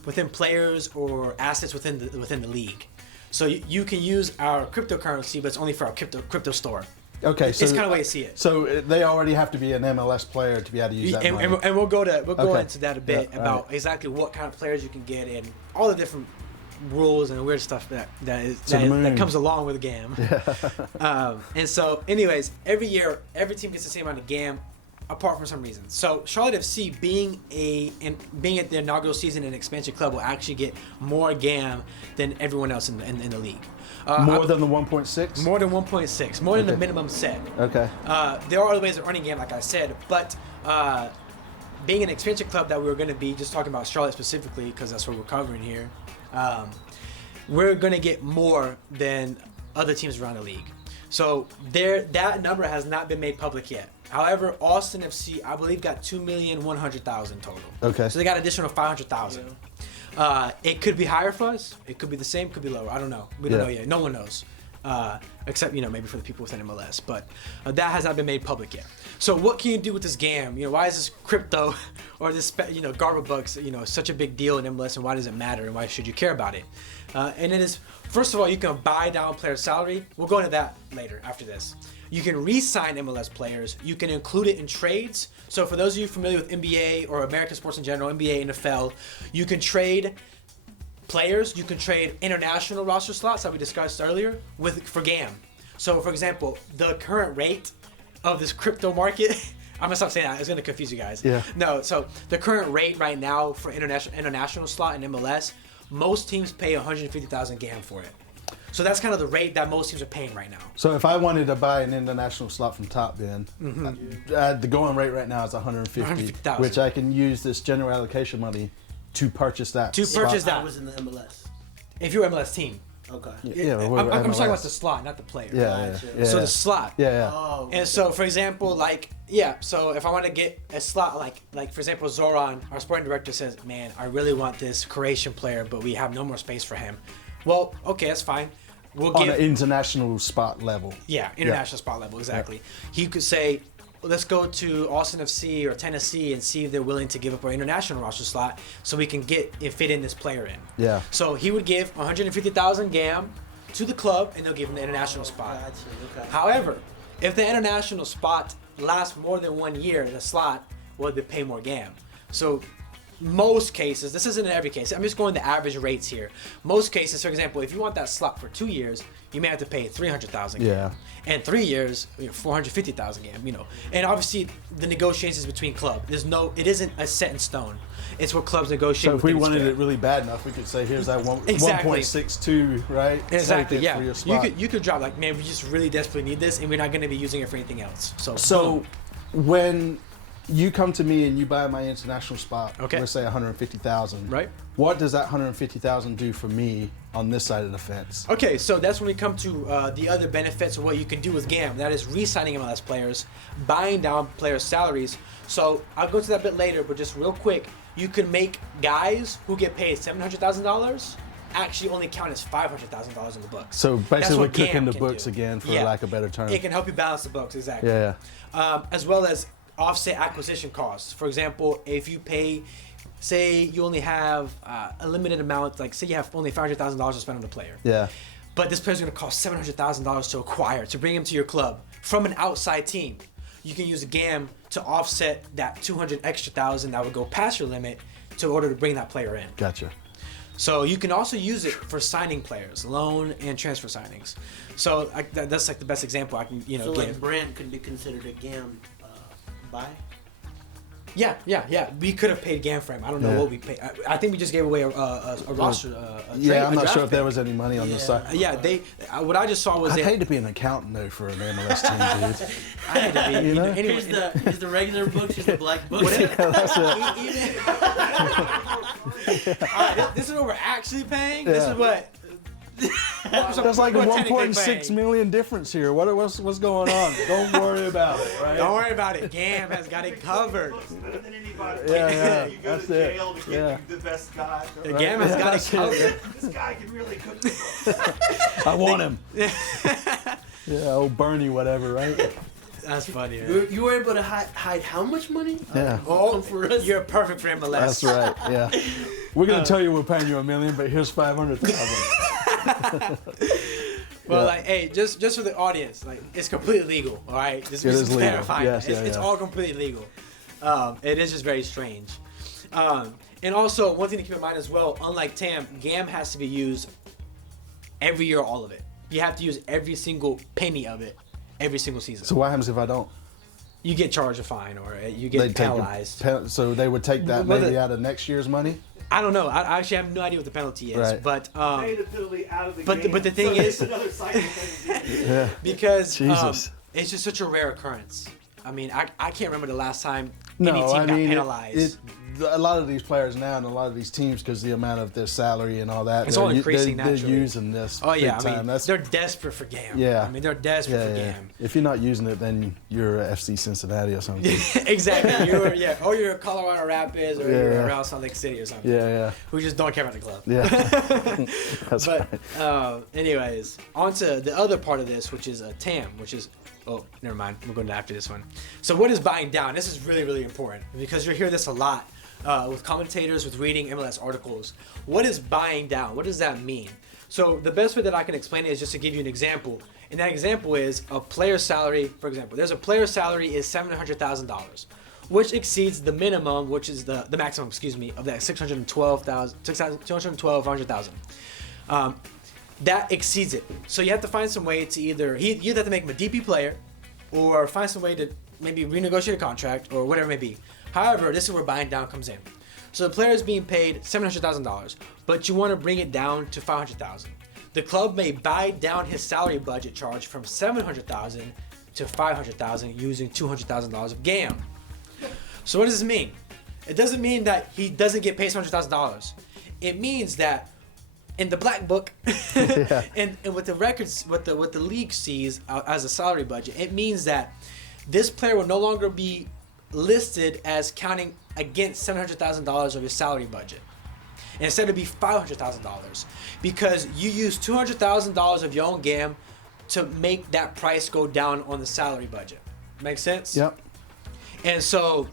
within players or assets within the league. So you can use our cryptocurrency, but it's only for our crypto store. Okay, so it's kind of the way I see it. So they already have to be an MLS player to be able to use that money. And we'll go into that a bit about exactly what kind of players you can get and all the different rules and weird stuff that comes along with GAM. And so, anyways, every year, every team gets the same amount of GAM, apart from some reason. So Charlotte FC, being at the inaugural season in expansion club, will actually get more GAM than everyone else in the league. More than the 1.6? More than 1.6. More than the minimum set. Okay. There are other ways of earning GAM, like I said, but being an expansion club that we're going to be just talking about Charlotte specifically, because that's what we're covering here, we're going to get more than other teams around the league. So that number has not been made public yet. However, Austin FC, I believe, got 2,100,000 total. Okay. So they got additional 500,000. It could be higher for us. It could be the same. Could be lower. I don't know. We don't know yet. No one knows, except maybe for the people within MLS. But that has not been made public yet. So what can you do with this GAM? Why is this crypto or this Garber bucks such a big deal in MLS, and why does it matter, and why should you care about it? And it is, first of all, you can buy down player salary. We'll go into that later after this. You can re-sign MLS players. You can include it in trades. So for those of you familiar with NBA or American sports in general, NBA, NFL, you can trade players. You can trade international roster slots that we discussed earlier for GAM. So for example, the current rate of this crypto market, I'm gonna stop saying that. It's gonna confuse you guys. Yeah. No. So the current rate right now for international slot in MLS, most teams pay 150,000 GAM for it. So that's kind of the rate that most teams are paying right now. So if I wanted to buy an international slot from Top Bin, the going rate right now is 150,000, which I can use this general allocation money to purchase that. That was in the MLS. If you're an MLS team. Okay. I'm talking about the slot, not the player. Yeah. So the slot. Yeah. Oh. And so, for example, so if I want to get a slot, like for example, Zoran, our sporting director, says, man, I really want this Croatian player, but we have no more space for him. Well, okay, that's fine. We'll give on an international spot level. Yeah, international spot level, exactly. Yeah. He could say, let's go to Austin FC or Tennessee and see if they're willing to give up our international roster slot so we can fit in this player in. Yeah. So he would give 150,000 GAM to the club, and they'll give him the international spot. Gotcha. Okay. However, if the international spot lasts more than 1 year, the slot will pay more GAM. So most cases, this isn't in every case, I'm just going the average rates here. Most cases, for example, if you want that slot for 2 years, you may have to pay 300,000 GAM. Yeah. And 3 years, 450,000 GAM, And obviously, the negotiations between clubs. It isn't a set in stone. It's what clubs negotiate. So if we wanted it really bad enough, we could say, here's that 1.62, right? Exactly, yeah. For your spot. You could drop, man, we just really desperately need this, and we're not going to be using it for anything else. So when you come to me and you buy my international spot, let's say 150,000. Right. What does that 150,000 do for me on this side of the fence? Okay, so that's when we come to the other benefits of what you can do with GAM. That is re-signing MLS players, buying down players' salaries. So I'll go to that a bit later, but just real quick, you can make guys who get paid $700,000 actually only count as $500,000 in the books. So basically cooking the books again, for lack of a better term. It can help you balance the books, exactly. Yeah. As well as offset acquisition costs. For example, if you pay, say you only have a limited amount, like say you have only $500,000 to spend on the player. Yeah. But this player's going to cost $700,000 to acquire, to bring him to your club from an outside team. You can use a GAM to offset that 200 extra thousand that would go past your limit in order to bring that player in. Gotcha. So you can also use it for signing players, loan and transfer signings. So that's like the best example I can So give. like Brand could be considered a GAM buy? Yeah. We could have paid GAM for him. I don't know what we paid. I think we just gave away a roster. I'm not sure if there was any money on the side. What I just saw was I'd hate to be an accountant though for an MLS team, dude. I had to be. Anyway, here's the regular books, here's the black books. That's it. All right, this is what we're actually paying. This is what. There's like a 1.6 million difference here. What's going on? Don't worry about it, right? Don't worry about it. GAM has got it covered. Yeah. You go to jail to get the best guy. The GAM has got it covered. This guy can really cook the books. I want him. Old Bernie, whatever, right? That's funny. Man. You were able to hide how much money? Yeah. For us. You're perfect for MLS. That's right. Yeah. We're gonna tell you we're paying you $1 million, but here's 500,000. Well, hey, just for the audience, it's completely legal. All right, just clarifying. Yes, it's all completely legal. It is just very strange. And also, one thing to keep in mind as well, unlike TAM, GAM has to be used every year, all of it. You have to use every single penny of it every single season. So what happens if I don't? You get charged a fine or you get penalized. So they would take that maybe out of next year's money? I don't know. I actually have no idea what the penalty is. Right. But pay the penalty out of the game. But the thing is, another cycle thing. Yeah. because Jesus. it's just such a rare occurrence. I mean, I can't remember the last time No, any team I got mean, penalized. a lot of these players now and a lot of these teams, because the amount of their salary and all that, It's all increasing they're naturally. using this. Oh yeah, big I mean, time. That's, they're desperate for GAM. Yeah. I mean, they're desperate for yeah. GAM. If you're not using it, then you're FC Cincinnati or something. Exactly. Or you're Colorado Rapids, or you're around Salt Lake City or something. Yeah. Who just don't care about the club. Yeah. That's But right. anyways, on to the other part of this, which is a TAM, which is, oh, never mind. We're going to after this one. So what is buying down? This is really, really important because you'll hear this a lot with commentators, with reading MLS articles. What is buying down? What does that mean? So the best way that I can explain it is just to give you an example. And that example is a player's salary, for example. There's a player's salary is $700,000, which exceeds the minimum, which is the maximum, of that $612,000. That exceeds it. So you have to find some way to either you have to make him a DP player, or find some way to maybe renegotiate a contract or whatever it may be. However, this is where buying down comes in. So the player is being paid $700,000, but you want to bring it down to $500,000. The club may buy down his salary budget charge from $700,000 to $500,000 using $200,000 of GAM. So what does this mean? It doesn't mean that he doesn't get paid $700,000. It means that in the black book, and with the records, what the league sees as a salary budget, it means that this player will no longer be listed as counting against $700,000 of his salary budget. Instead, it'd be $500,000 because you use $200,000 of your own GAM to make that price go down on the salary budget. Make sense? Yep. And so,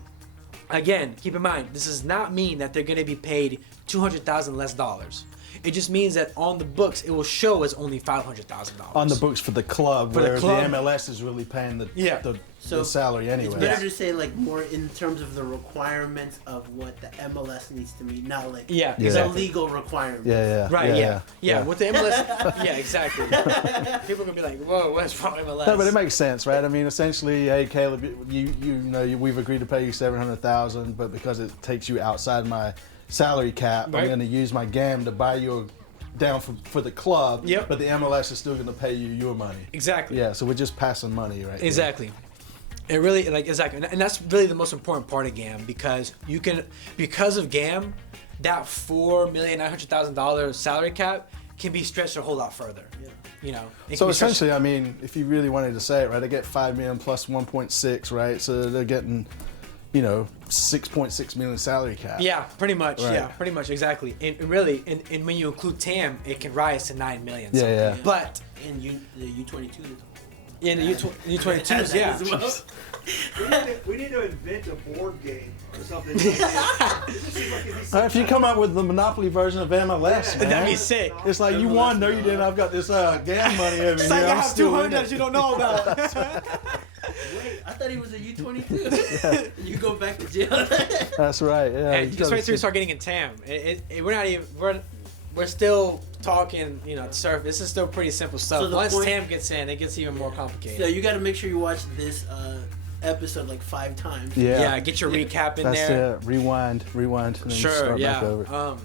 again, keep in mind, this does not mean that they're going to be paid $200,000 less dollars. It just means that on the books, it will show as only $500,000. On the books for the club, For the where club. the MLS is really paying the So salary anyway. It's better to say like more in terms of the requirements of what the MLS needs to meet, not like the exactly. legal requirements. Right, yeah. With the MLS, yeah, exactly. People are gonna be like, "Whoa, what's wrong with MLS?" No, but it makes sense, right? I mean, essentially, hey, Caleb, you know, we've agreed to pay you $700,000, but because it takes you outside my salary cap, Right. I'm going to use my GAM to buy you down for the club. Yep. But the MLS is still going to pay you your money. Exactly. Yeah. So we're just passing money, right? Exactly. It really exactly, and that's really the most important part of GAM because because of GAM, that $4,900,000 salary cap can be stretched a whole lot further. Yeah. You know. So essentially, I mean, if you really wanted to say it, right, they get $5 million plus 1.6, right? So they're getting, you know, 6.6 million salary cap. Yeah, pretty much. Right. Yeah, pretty much exactly. And really, and when you include TAM, it can rise to $9 million. Yeah. But And the U22. in the U22s, yeah. We need to invent a board game or something. If you come up with the Monopoly version of MLS, man, That'd be sick. it's like you won. No, you didn't. I've got this GAM money over It's here. like I I'm have still 200 in that it. you don't know about. Wait, I thought he was a U22. You go back to jail. That's right. Yeah. And you just gotta wait till we see- start getting in TAM. We're not even. We're still talking. You know, surf. This is still pretty simple stuff. So the Once point- TAM gets in, it gets even more complicated. So you got to make sure you watch this episode like 5 times. Yeah, get your recap in That's there. it. Rewind, and then Sure, start yeah. back over.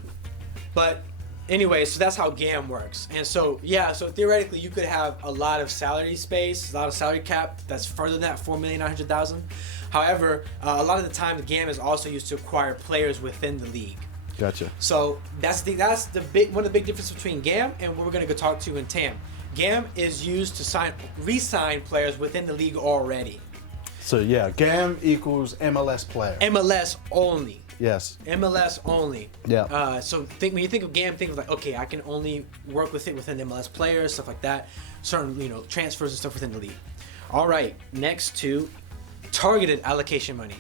But anyway, so that's how GAM works. And so, so theoretically, you could have a lot of salary space, a lot of salary cap that's further than that $4,900,000. However, a lot of the time, the GAM is also used to acquire players within the league. Gotcha. So that's one of the big differences between GAM and what we're going to go talk to in TAM. GAM is used to re-sign players within the league already. So yeah, GAM equals MLS player. MLS only. Yes. MLS only. Yeah. So when you think of GAM, think of like, okay, I can only work with it within MLS players, stuff like that. Certain, transfers and stuff within the league. All right, next to targeted allocation money.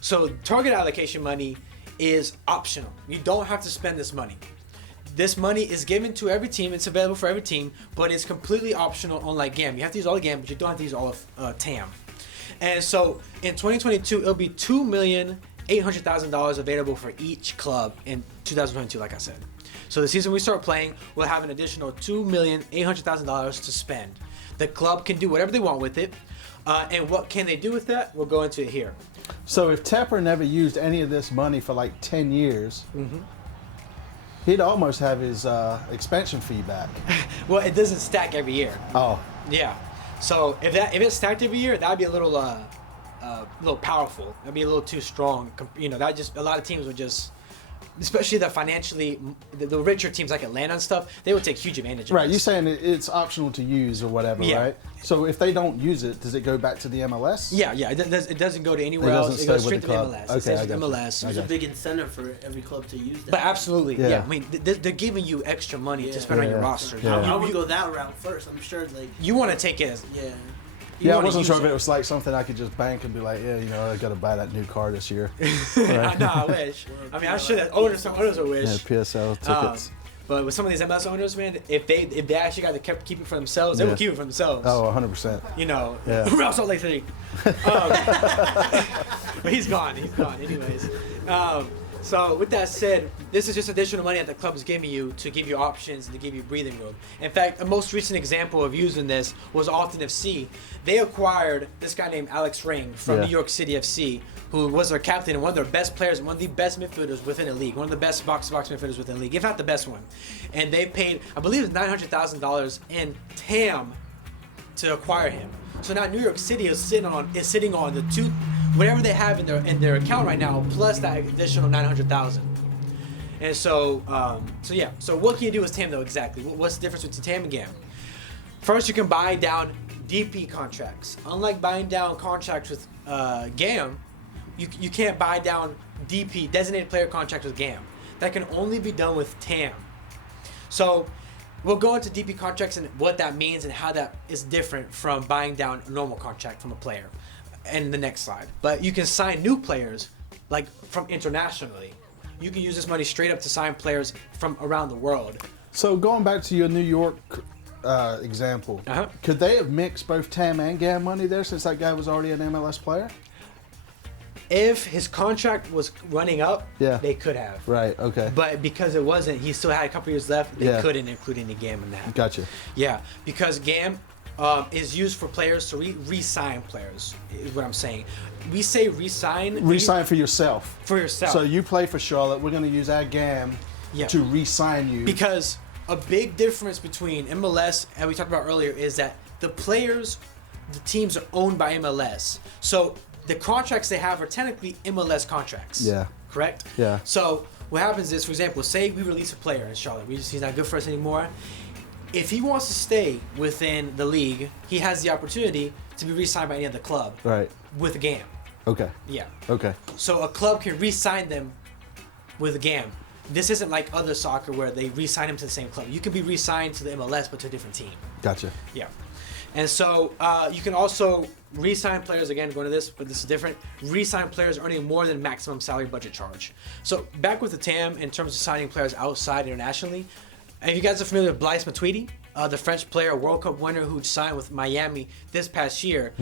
So targeted allocation money is optional. You don't have to spend this money. This money is given to every team. It's available for every team, but it's completely optional unlike GAM. You have to use all the GAM, but you don't have to use all of TAM. And so in 2022, it'll be $2,800,000 $800,000 available for each club in 2022, like I said. So the season we start playing, we'll have an additional $2,800,000 to spend. The club can do whatever they want with it. And what can they do with that? We'll go into it here. So if Tepper never used any of this money for like 10 years, he'd almost have his expansion fee back. Well, it doesn't stack every year. Oh. Yeah. So if it's stacked every year, that'd be a little powerful. That'd be a little too strong. You know, that just a lot of teams would just, especially the financially, the richer teams like Atlanta and stuff, they would take huge advantage of Right, this. you're saying it's optional to use or whatever, Yeah. right? So if they don't use it, does it go back to the MLS? Yeah. It doesn't go to anywhere It else. doesn't It goes stay with straight to the the club. MLS. Okay, It stays I with got you. MLS. There's a big incentive for every club to use that. But absolutely, Yeah. yeah. I mean, they're giving you extra money to spend on your Yeah. roster. Yeah. I would go that route first. I'm sure, like, You want to take it as yeah. Yeah, I wanna wasn't use sure if it was like something I could just bank and be like, yeah, you know, I got to buy that new car this year. No, I wish. I mean, I'm sure that owners will wish. Yeah, PSL tickets. But with some of these MLS owners, man, if they actually got to keep it for themselves, they will keep it for themselves. Oh, 100%. You know, Yeah. Real Salt Lake City. But he's gone. Anyways. So with that said, this is just additional money that the club is giving you to give you options and to give you breathing room. In fact, a most recent example of using this was Alton FC. They acquired this guy named Alex Ring from New York City FC, who was their captain and one of their best players and one of the best midfielders within the league, one of the best box-to-box midfielders within the league, if not the best one. And they paid, I believe it's $900,000 in TAM to acquire him. So now New York City is sitting on the two, whatever they have in their account right now, plus that additional $900,000. And so what can you do with TAM though exactly? What's the difference between TAM and GAM? First, you can buy down DP contracts. Unlike buying down contracts with GAM, you can't buy down DP, designated player contracts with GAM. That can only be done with TAM. So we'll go into DP contracts and what that means and how that is different from buying down a normal contract from a player in the next slide. But you can sign new players like from internationally. You can use this money straight up to sign players from around the world. So going back to your New York example, could they have mixed both TAM and GAM money there since that guy was already an MLS player? If his contract was running up, they could have. Right, okay. But because it wasn't, he still had a couple years left, they couldn't include any GAM in that. Gotcha. Yeah, because GAM is used for players to re-sign players, is what I'm saying. We say re-sign. Re-sign for yourself. For yourself. So you play for Charlotte, we're going to use our GAM to re-sign you. Because a big difference between MLS, and we talked about earlier, is that the teams are owned by MLS. So the contracts they have are technically MLS contracts. Yeah. Correct? Yeah. So what happens is, for example, say we release a player in Charlotte. He's not good for us anymore. If he wants to stay within the league, he has the opportunity to be re-signed by any other club. Right. With a GAM. Okay. Yeah. Okay. So a club can re-sign them with a GAM. This isn't like other soccer where they re-sign him to the same club. You can be re-signed to the MLS but to a different team. Gotcha. Yeah. And so you can also re-sign players, again, going to this, but this is different. Re-sign players earning more than maximum salary budget charge. So back with the TAM in terms of signing players outside internationally, and if you guys are familiar with Blaise Matuidi, the French player, World Cup winner who signed with Miami this past year,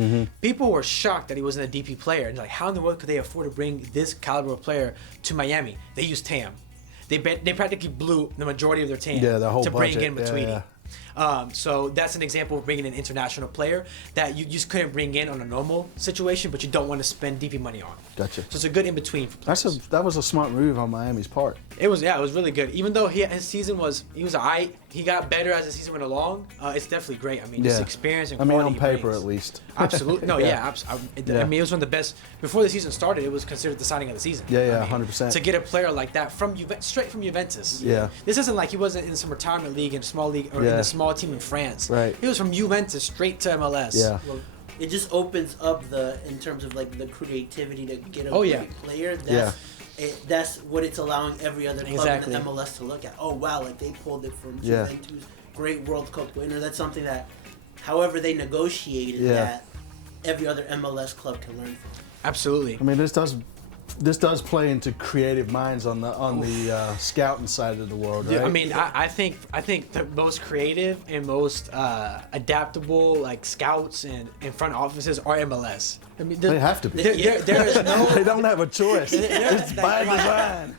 people were shocked that he wasn't a DP player. And like, how in the world could they afford to bring this caliber of player to Miami? They used TAM. They practically blew the majority of their TAM the whole to bring budget. in Matuidi. So that's an example of bringing an international player that you just couldn't bring in on a normal situation, but you don't want to spend DP money on. Gotcha. So it's a good in between for players. That was a smart move on Miami's part. It was really good. Even though his season was alright, he got better as the season went along. It's definitely great. I mean, just experience and quality. on he paper brings. at least. Absolutely. No, I mean, it was one of the best. Before the season started, it was considered the signing of the season. Yeah, I mean, 100%. To get a player like that from straight from Juventus. Yeah. This isn't like he wasn't in some retirement league in a small league or in a small team in France. Right. He was from Juventus straight to MLS. Yeah. Well, it just opens up in terms of like the creativity to get a great player. That's what it's allowing every other club in the MLS to look at. Oh wow, like they pulled it from Juventus, great World Cup winner. That's something that, however they negotiated that, every other MLS club can learn from. Absolutely. I mean, this does play into creative minds on the scouting side of the world, right? Yeah, I mean, I think the most creative and most adaptable like scouts and front offices are MLS. I mean, They have to be. there is no. They don't have a choice. It's by design.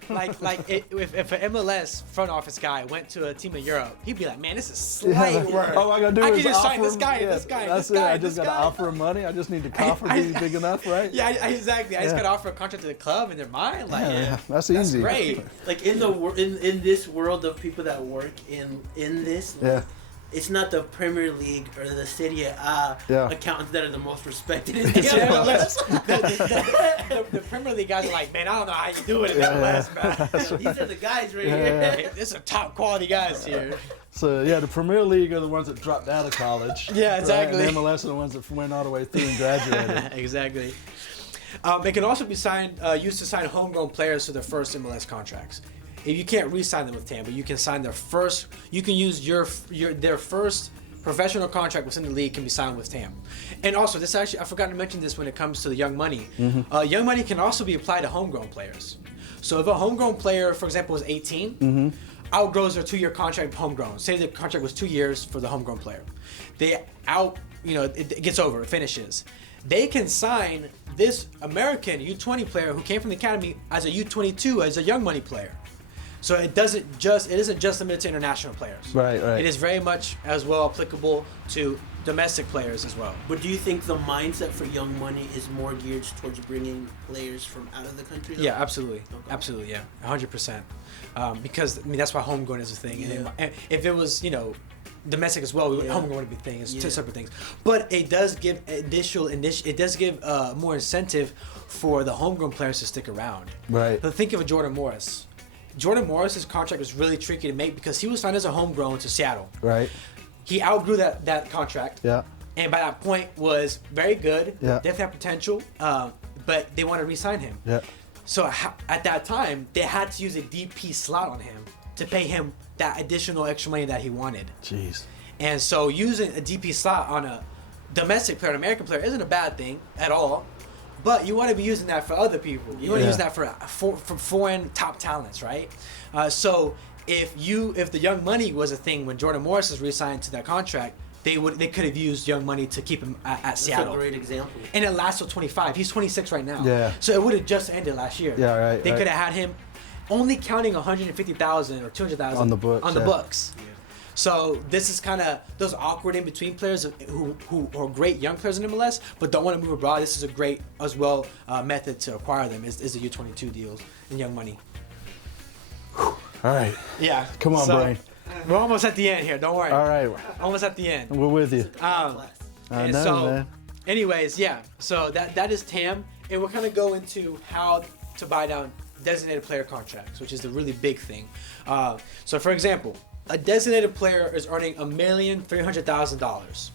If an MLS front office guy went to a team in Europe, he'd be like, "Man, this is slight work. All I gotta do I is can just offer sign this him- guy, and yeah, this guy, and that's this guy, it. I and just this gotta guy." offer him money. I just need the coffer be big enough, right? Yeah, exactly. I just Yeah. gotta offer a contract to the club in their mind. Like, Yeah, that's easy. great. Like in this world of people that work in this, Yeah. it's not the Premier League or the Serie A Yeah. accountants that are the most respected in the Yeah, MLS. the Premier League guys are like, man, I don't know how you do it in MLS, man. These are the guys right Yeah. here. This are top quality guys here. So yeah, the Premier League are the ones that dropped out of college. Yeah, right? exactly. And MLS are the ones that went all the way through and graduated. Exactly. It can also be used to sign homegrown players to their first MLS contracts. If you can't re-sign them with TAM, but you can sign their first. You can use their first professional contract within the league can be signed with TAM. And also, this actually I forgot to mention this when it comes to the Young Money. Young Money can also be applied to homegrown players. So if a homegrown player, for example, is 18, outgrows their 2-year contract homegrown. Say the contract was 2 years for the homegrown player. It gets over, it finishes. They can sign this American U20 player who came from the academy as a U22 as a Young Money player. So it isn't just limited to international players. Right. It is very much as well applicable to domestic players as well. But do you think the mindset for Young Money is more geared towards bringing players from out of the country? Though? Yeah, absolutely. Okay. Absolutely, yeah. 100%. Because, I mean, that's why homegrown is a thing. Yeah. And if it was, domestic as well, Yeah. homegrown would be a thing. It's two Yeah. separate things. But it does give more incentive for the homegrown players to stick around. Right. But think of a Jordan Morris. Jordan Morris's contract was really tricky to make because he was signed as a homegrown to Seattle. Right. He outgrew that contract. Yeah. And by that point was very good. Yeah. Definitely had potential. But they want to re-sign him. Yeah. So at that time, they had to use a DP slot on him to pay him that additional extra money that he wanted. Jeez. And so using a DP slot on a domestic player, an American player, isn't a bad thing at all. But you want to be using that for other people. You want to use that for foreign top talents, right? So if the Young Money was a thing when Jordan Morris was re-signed to that contract, they could have used Young Money to keep him at Seattle. That's a great example. And it lasts till 25. He's 26 right now. Yeah. So it would have just ended last year. Yeah, right, They right. could have had him only counting 150,000 or 200,000 On the books, yeah. books. So this is kind of those awkward in between players who are great young players in MLS but don't want to move abroad. This is a great as well method to acquire them is the U22 deals and Young Money. All right. Yeah. Come on, Brian. We're almost at the end here. Don't worry. All right. Almost at the end. We're with you. I And know, so, man. anyways, yeah. So that is TAM, and we're gonna go into how to buy down designated player contracts, which is the really big thing. So, for example, a designated player is earning $1,300,000,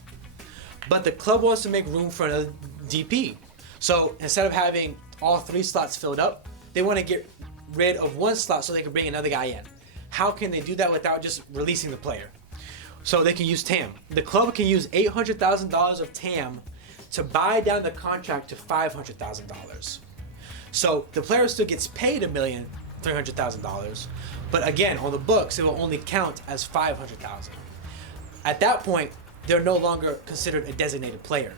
but the club wants to make room for another DP. So instead of having all 3 slots filled up, they want to get rid of 1 slot so they can bring another guy in. How can they do that without just releasing the player? So they can use TAM. The club can use $800,000 of TAM to buy down the contract to $500,000. So the player still gets paid $1,300,000, but again, on the books, it will only count as $500,000. At that point, they're no longer considered a designated player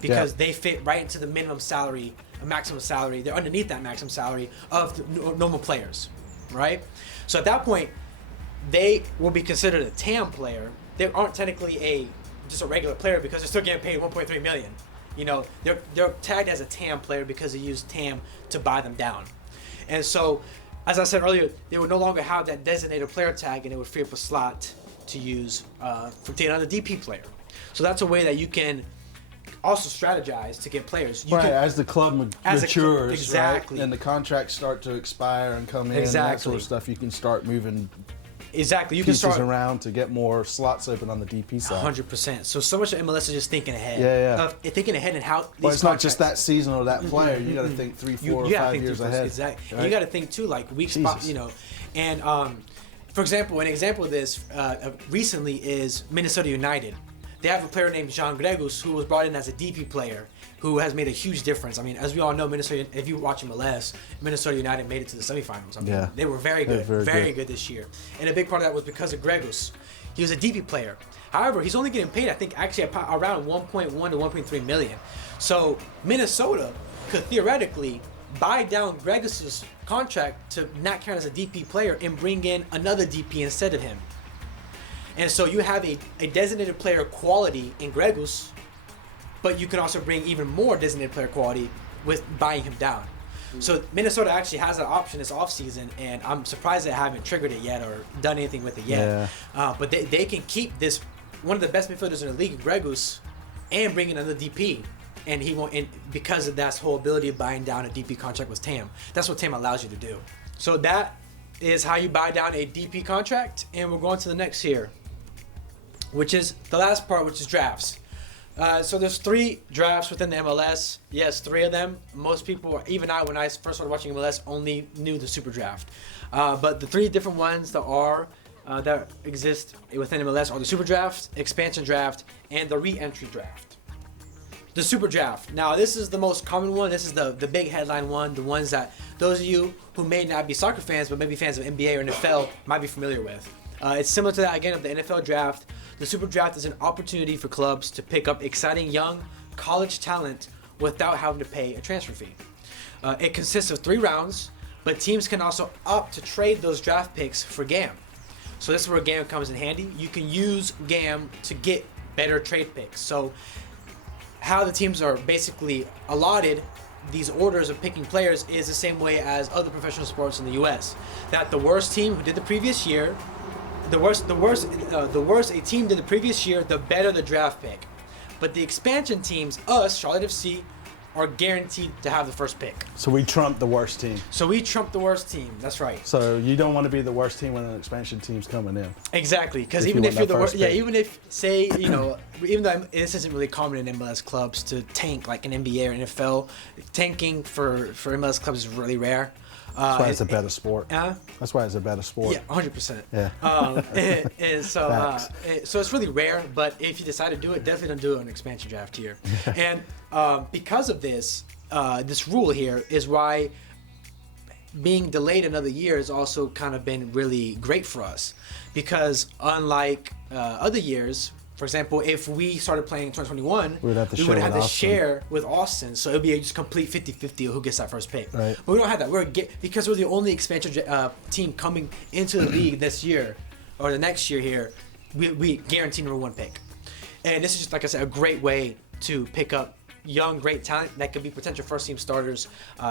because they fit right into the minimum salary, a maximum salary. They're underneath that maximum salary of the normal players, right? So at that point, they will be considered a TAM player. They aren't technically just a regular player because they're still getting paid $1.3 million. They're tagged as a TAM player because they use TAM to buy them down. And so, as I said earlier, they would no longer have that designated player tag, and it would free up a slot to use for another DP player. So that's a way that you can also strategize to get players. You Right, can, as the club matures, exactly. right? And the contracts start to expire and come in and that sort of stuff, you can start moving exactly. You can pieces start around to get more slots open on the DP side. 100%. So much of MLS is just thinking ahead. Yeah. Thinking ahead and how these Well, it's not just that contracts- season or that player. You got to think 3, 4, or gotta 5 think years through ahead. Exactly. Right? And you got to think too, like weak spot, Jesus. And for example, an example of this recently is Minnesota United. They have a player named Jean Gregus who was brought in as a DP player who has made a huge difference. I mean, as we all know, Minnesota, if you watch MLS, Minnesota United made it to the semifinals. I mean, Yeah. they were very good, They're very good this year. And a big part of that was because of Gregus. he was a DP player. However, he's only getting paid, I think, actually around 1.1 to 1.3 million. So Minnesota could theoretically buy down Gregus' contract to not count as a DP player and bring in another DP instead of him. And so you have a designated player quality in Gregus, but you can also bring even more designated player quality with buying him down. So Minnesota actually has that option this offseason, and I'm surprised they haven't triggered it yet or done anything with it yet. But they can keep this, one of the best midfielders in the league, Gregus, and bring in another DP. And he won't, and because of that whole ability of buying down a DP contract with TAM. That's what TAM allows you to do. So that is how you buy down a DP contract. And we're going to the next here, which is the last part, which is drafts. So there's 3 drafts within the MLS. Yes, 3 of them. Most people, even I, when I first started watching MLS, only knew the Super Draft. But the 3 different ones that exist within MLS are the Super Draft, Expansion Draft, and the Re-entry Draft. The Super Draft. Now, this is the most common one. This is the big headline one, the ones that those of you who may not be soccer fans, but maybe fans of NBA or NFL might be familiar with. It's similar to that, again, of the NFL Draft. The Super Draft is an opportunity for clubs to pick up exciting young college talent without having to pay a transfer fee. It consists of 3 rounds, but teams can also opt to trade those draft picks for GAM. So this is where GAM comes in handy. You can use GAM to get better trade picks. So how the teams are basically allotted these orders of picking players is the same way as other professional sports in the U.S. That the worst team who did the previous year, the worse a team did the previous year, the better the draft pick. But the expansion teams, us, Charlotte FC, are guaranteed to have the first pick. So we trump the worst team. So we trump the worst team. That's right. So you don't want to be the worst team when an expansion team's coming in. Exactly, because even if you're the worst, even if, say, even though this isn't really common in MLS clubs to tank like an NBA or NFL, tanking for MLS clubs is really rare. That's why it's a better sport. That's why it's a better sport. Yeah, 100%. Yeah. And so, so it's really rare. But if you decide to do it, definitely don't do it on an expansion draft here. And because of this, this rule here is why being delayed another year has also kind of been really great for us, because unlike other years. For example, if we started playing in 2021, we would have to share with Austin. So it would be just complete 50-50 who gets that first pick. Right. But we don't have that. Because we're the only expansion team coming into the league this year, or the next year here, we guarantee number 1 pick. And this is just, like I said, a great way to pick up young, great talent that could be potential first-team starters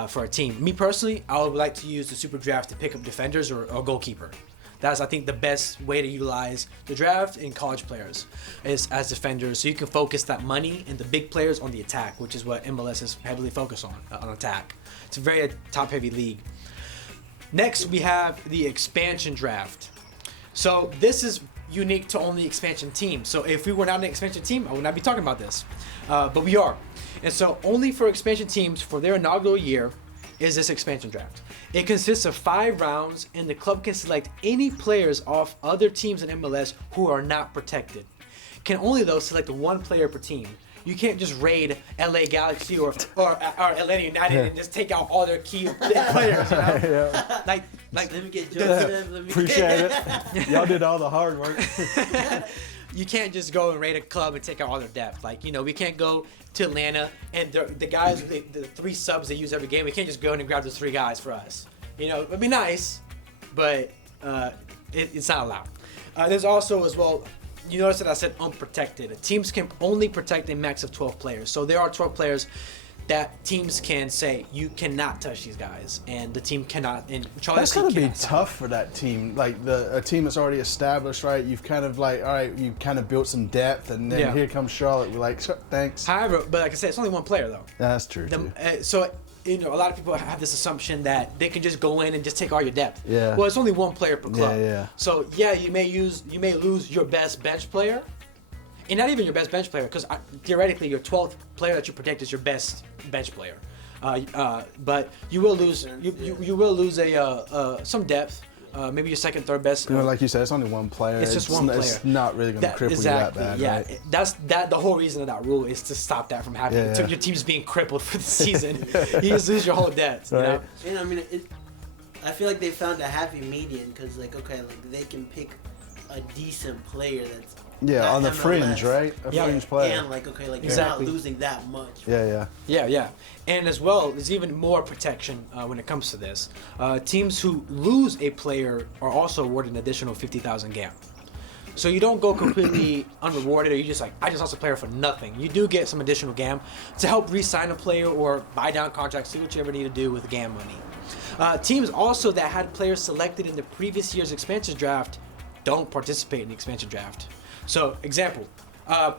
for a team. Me personally, I would like to use the Super Draft to pick up defenders or goalkeeper. That's, I think, the best way to utilize the draft in college players is as defenders. So you can focus that money and the big players on the attack, which is what MLS is heavily focused on attack. It's a very top-heavy league. Next, we have the expansion draft. So this is unique to only expansion teams. So if we were not an expansion team, I would not be talking about this. But we are. And so only for expansion teams for their inaugural year is this expansion draft. It consists of 5 rounds, and the club can select any players off other teams in MLS who are not protected. Can only, though, select 1 player per team. You can't just raid LA Galaxy or Atlanta United and just take out all their key players. You know? Like let me get Joseph. Appreciate it. Y'all did all the hard work. You can't just go and raid a club and take out all their depth. Like, we can't go to Atlanta and the guys, the 3 subs they use every game, we can't just go in and grab those 3 guys for us. It'd be nice, but it's not allowed. There's also, as well, you notice that I said unprotected. Teams can only protect a max of 12 players. So there are 12 players that teams can say, you cannot touch these guys, and the team cannot. And that's going to be tough for that team. Like a team that's already established, right? You've kind of all right, you kind of built some depth, and then here comes Charlotte. We're like, thanks. However, but like I said, it's only 1 player though. That's true. So a lot of people have this assumption that they can just go in and just take all your depth. Yeah. Well, it's only 1 player per club. Yeah. So you may lose your best bench player. And not even your best bench player, because theoretically your 12th player that you protect is your best bench player. But you will lose you will lose some depth. Maybe your second, third best. Like you said, it's only 1 player. It's just 1 player. It's not really going to cripple you that bad, right? That's the whole reason of that rule is to stop that from happening. Your team's being crippled for the season. You just lose your whole depth. Right. And I feel like they found a happy median because, they can pick a decent player that's on the MLS, fringe, right? A fringe player. And like, okay, like Exactly. you're not losing that much. Yeah. And as well, there's even more protection when it comes to this. Teams who lose a player are also awarded an additional 50,000 GAM. So you don't go completely unrewarded, or you just like, I just lost a player for nothing. You do get some additional GAM to help re-sign a player or buy down contracts, do what you ever need to do with GAM money. Teams also that had players selected in the previous year's expansion draft don't participate in the expansion draft. So, example,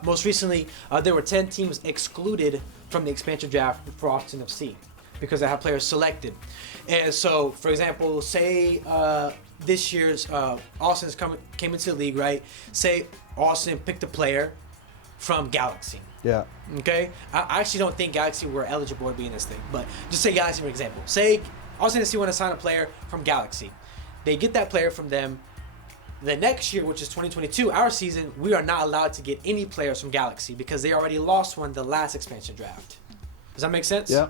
most recently, there were 10 teams excluded from the expansion draft for Austin FC because they had players selected. And so, for example, say this year's Austin's came into the league, right? Say Austin picked a player from Galaxy. Yeah. Okay? I actually don't think Galaxy were eligible to be in this thing, but just say Galaxy for example. Say Austin FC want to sign a player from Galaxy. They get that player from them. The next year, which is 2022, our season, we are not allowed to get any players from Galaxy because they already lost one the last expansion draft. Does that make sense? Yeah.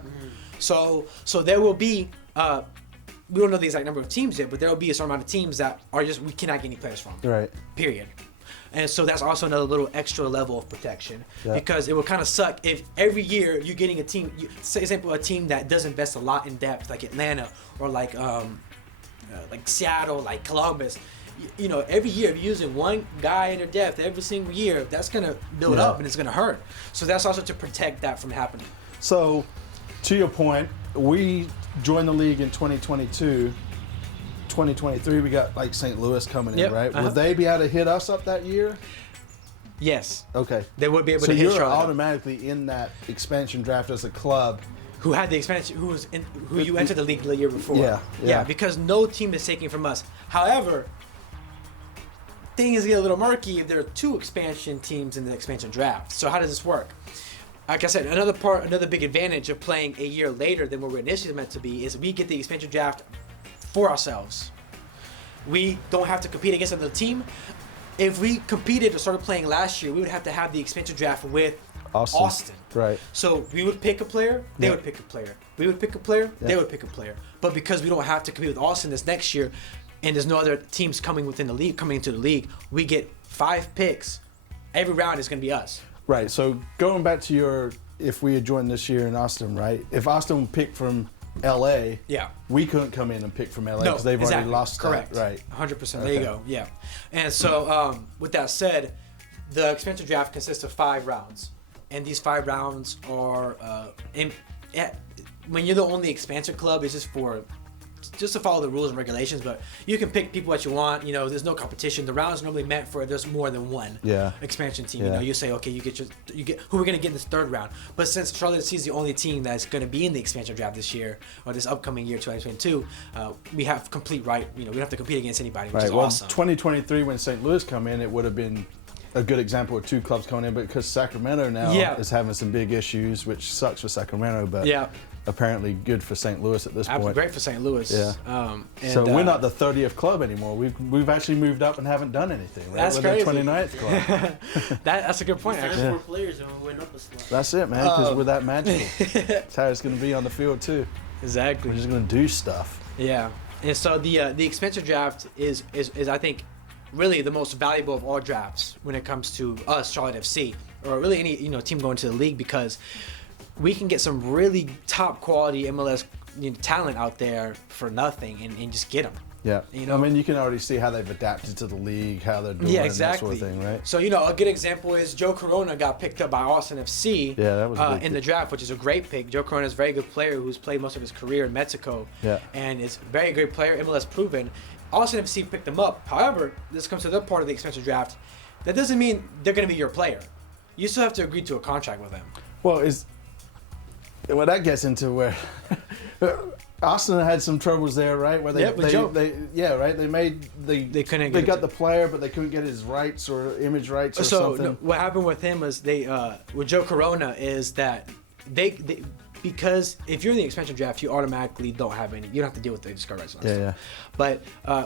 So there will be, we don't know the exact number of teams yet, but there will be a certain amount of teams that are just, we cannot get any players from. Right. Period. And so that's also another little extra level of protection because it would kind of suck if every year you're getting a team, say example, a team that does invest a lot in depth, like Atlanta or like Seattle, like Columbus. You know, every year if you're using one guy in their depth every single year, that's gonna build up and it's gonna hurt. So that's also to protect that from happening. So, to your point, we joined the league in 2022. 2023, we got like St. Louis coming in, right? Would they be able to hit us up that year? Yes. Okay. They would be able so to hit you're Charlotte automatically in that expansion draft as a club. who had the expansion, who you entered the league the year before. Yeah. Because no team is taking from us. However, things get a little murky if there are two expansion teams in the expansion draft. So how does this work? Like I said, another big advantage of playing a year later than what we're initially meant to be is we get the expansion draft for ourselves. We don't have to compete against another team. If we competed or started playing last year, we would have to have the expansion draft with Austin. Right. So we would pick a player, they would pick a player. We would pick a player, they would pick a player. But because we don't have to compete with Austin this next year, and there's no other teams coming into the league, we get 5 picks. Every round is going to be us. Right. So going back to if we had joined this year in Austin, right? If Austin picked from LA, we couldn't come in and pick from LA because they've already lost. Correct. That. Right. 100%. There you go. Yeah. And so with that said, the expansion draft consists of 5 rounds, and these 5 rounds are when you're the only expansion club, it's just to follow the rules and regulations, but you can pick people that you want. You know, there's no competition. The round's normally meant for there's more than one expansion team. You know, you say, okay, you get who we're gonna get in this 3rd round. But since Charlotte FC is the only team that's gonna be in the expansion draft this year or this upcoming year, 2022, we have complete right. You know, we don't have to compete against anybody, which is awesome. 2023, when St. Louis come in, it would have been a good example of 2 clubs coming in, but because Sacramento now is having some big issues, which sucks for Sacramento, but apparently good for St. Louis at this point. Great for St. Louis. Yeah. So we're not the 30th club anymore. We've actually moved up and haven't done anything. Right? That's we're crazy. the 29th club. That's a good point, actually. 4 players and we went up a slot. That's it, man, because we're that magical. That's how it's going to be on the field, too. Exactly. We're just going to do stuff. Yeah. And so the expansion draft is I think, really the most valuable of all drafts when it comes to us, Charlotte FC, or really any team going to the league, because we can get some really top quality MLS talent out there for nothing and just get them. Yeah, I mean, you can already see how they've adapted to the league, how they're doing that sort of thing, right? So, a good example is Joe Corona got picked up by Austin FC that was in the draft, which is a great pick. Joe Corona is a very good player who's played most of his career in Mexico, and is a very good player, MLS proven. Austin FC picked them up. However, this comes to the part of the expansion draft. That doesn't mean they're going to be your player. You still have to agree to a contract with them. Well, that gets into where Austin had some troubles there, right? Where they couldn't got the player, but they couldn't get his rights or image rights or something. So what happened with him was with Joe Corona is that they because if you're in the expansion draft, you automatically don't have you don't have to deal with the discard rights. But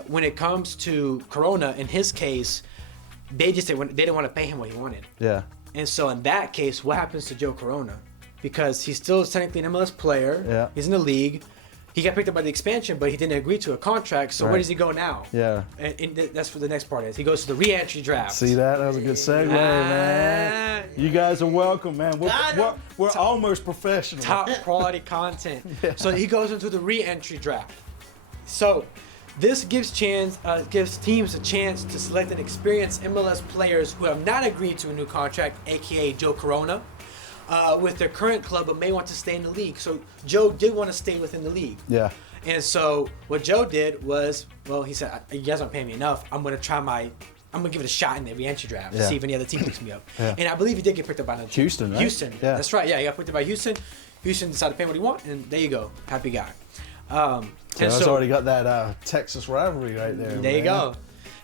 when it comes to Corona, in his case, they didn't want to pay him what he wanted. Yeah. And so in that case, what happens to Joe Corona? Because he's still technically an MLS player. Yeah. He's in the league. he got picked up by the expansion, but he didn't agree to a contract. So where does he go now? Yeah. And that's what the next part is. He goes to the re-entry draft. See that? That was a good segue, man. You guys are welcome, man. We're almost professional. Top quality content. So he goes into the re-entry draft. So this gives teams a chance to select an experienced MLS players who have not agreed to a new contract, aka Joe Corona, with their current club but may want to stay in the league. So Joe did want to stay within the league. Yeah. And so what Joe did was, well, he said, you guys aren't paying me enough. I'm going to give it a shot in the re-entry draft to see if any other team picks me up. Yeah. And I believe he did get picked up by another team. Houston, right? Houston. Yeah. That's right. Yeah, he got picked up by Houston. Houston decided to pay him what he want, and there you go. Happy guy. It's already got that Texas rivalry right there. There you go.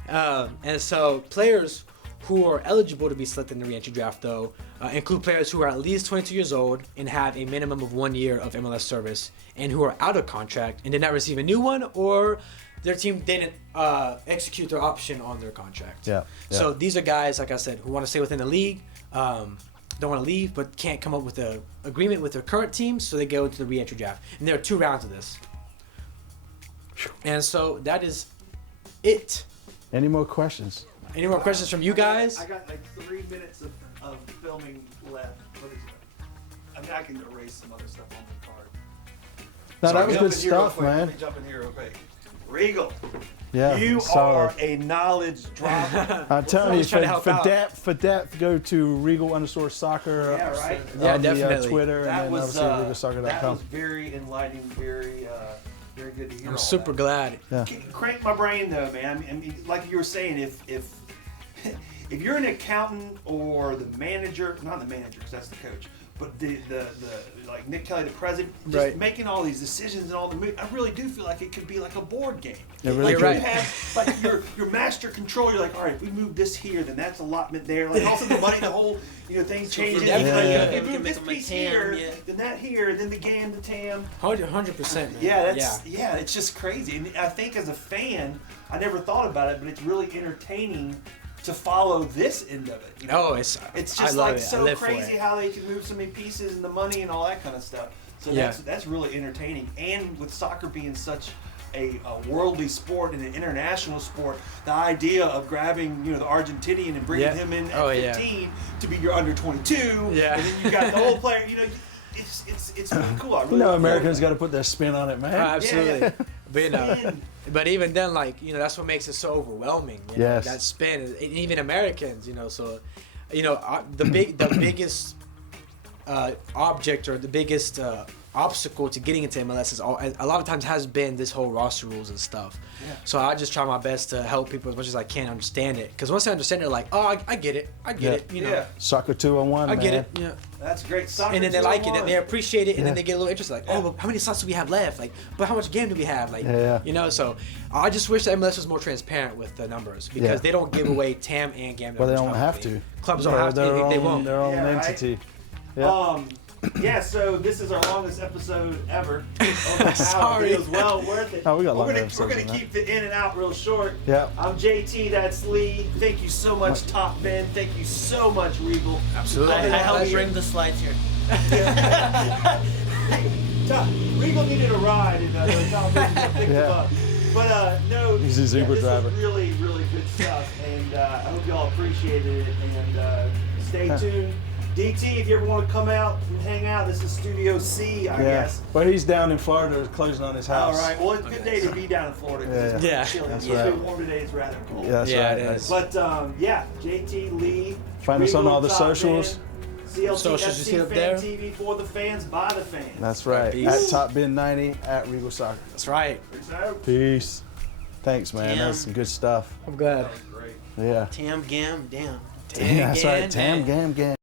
And so players who are eligible to be selected in the re-entry draft, though, include players who are at least 22 years old and have a minimum of 1 year of MLS service, and who are out of contract and did not receive a new one, or their team didn't execute their option on their contract. Yeah. So these are guys, like I said, who want to stay within the league, don't want to leave, but can't come up with an agreement with their current team, so they go into the re-entry draft. And there are 2 rounds of this. And so that is it. Any more questions? Any more questions from you guys? I got like 3 minutes of filming left. What is it? I mean, I can erase some other stuff on the card. No, that was Jump good in here real stuff, quick. man. Let me jump in here real quick. Regal, Yeah. you solid. are a knowledge dropper. I'm telling you, trying to help for out. depth, go to Regal_Soccer. Yeah, right. Yeah, on definitely. The Twitter, That and then was obviously that RegalSoccer.com. was very enlightening, very good to hear. I'm all super that. glad. Yeah. Crank my brain though, man. I mean, like you were saying, if you're an accountant or the manager, not the manager because that's the coach, but the like Nick Kelly, the president, just making all these decisions and all the moves, I really do feel like it could be like a board game. It really like could. you have like your master control. You're like, all right, if we move this here, then that's allotment there. Like also the money, the whole thing changes. from that, Like, yeah. if we you can move make this them a piece TAM, here, yeah. then that here, and then the GAM, the TAM. 100%, man. Yeah, yeah, it's just crazy. And I think as a fan, I never thought about it, but it's really entertaining to follow this end of it. You know? Oh, it's It's I just love like it. I so live for crazy it. how they can move so many pieces and the money and all that kind of stuff. So Yeah. that's really entertaining. And with soccer being such a worldly sport and an international sport, the idea of grabbing the Argentinian and bringing him in at 15 to be your under 22, Yeah. and then you got the whole player. It's really cool. I really look Americans got forward to put their spin on it, man. Absolutely. Yeah. But but even then, like that's what makes it so overwhelming. You know, Yes. that spin, and even Americans, so the biggest object or the biggest obstacle to getting into MLS is a lot of times has been this whole roster rules and stuff. Yeah. So I just try my best to help people as much as I can understand it. Because once they understand it, they're like, oh, I get it. I get it. Yeah. Soccer 201, I man. get it. Yeah. That's great. Soccer And then they like it, and 201. they appreciate it, and Yeah. then they get a little interested. Like, oh, but how many slots do we have left? Like, but how much game do we have? Like, Yeah. So I just wish that MLS was more transparent with the numbers because they don't give away TAM and GAM. Well, they numbers don't have probably. to. Clubs don't have to. They won't. Their own Yeah, right? entity. Yeah. Yeah, so this is our longest episode ever. Oh, Sorry. It was well worth it. Oh, we got We're longer gonna episodes than that. keep the in and out real short. Yeah. I'm JT, that's Lee. Thank you so much, Top Ben. Thank you so much, Regal. Absolutely. I helped Pleasure. bring the slides here. Regal needed a ride, and Tom Ben picked him up. But no, He's a Uber this driver. was really, really good stuff, and I hope y'all appreciated it. And stay tuned. DT, if you ever want to come out and hang out, this is Studio C, I guess. But he's down in Florida closing on his All house. right. Well, it's a good day to be down in Florida because it's Yeah. chilly. That's It's right. been warm today. It's rather cold. Yeah, that's Yeah, right. it That's- is. But yeah, JT Lee. Find us on Regal, all the Top socials. Ben, Socials, you CLTFC see up Fan there? TV for the fans, by the fans. That's right. Peace. At Top Ben 90 at Regal Soccer. That's right. Peace out. Peace. Thanks, man. Damn. That's some good stuff. I'm glad. Great. Yeah. Tam Gam, damn. Yeah, that's right. Again, Tam man. Gam Gam.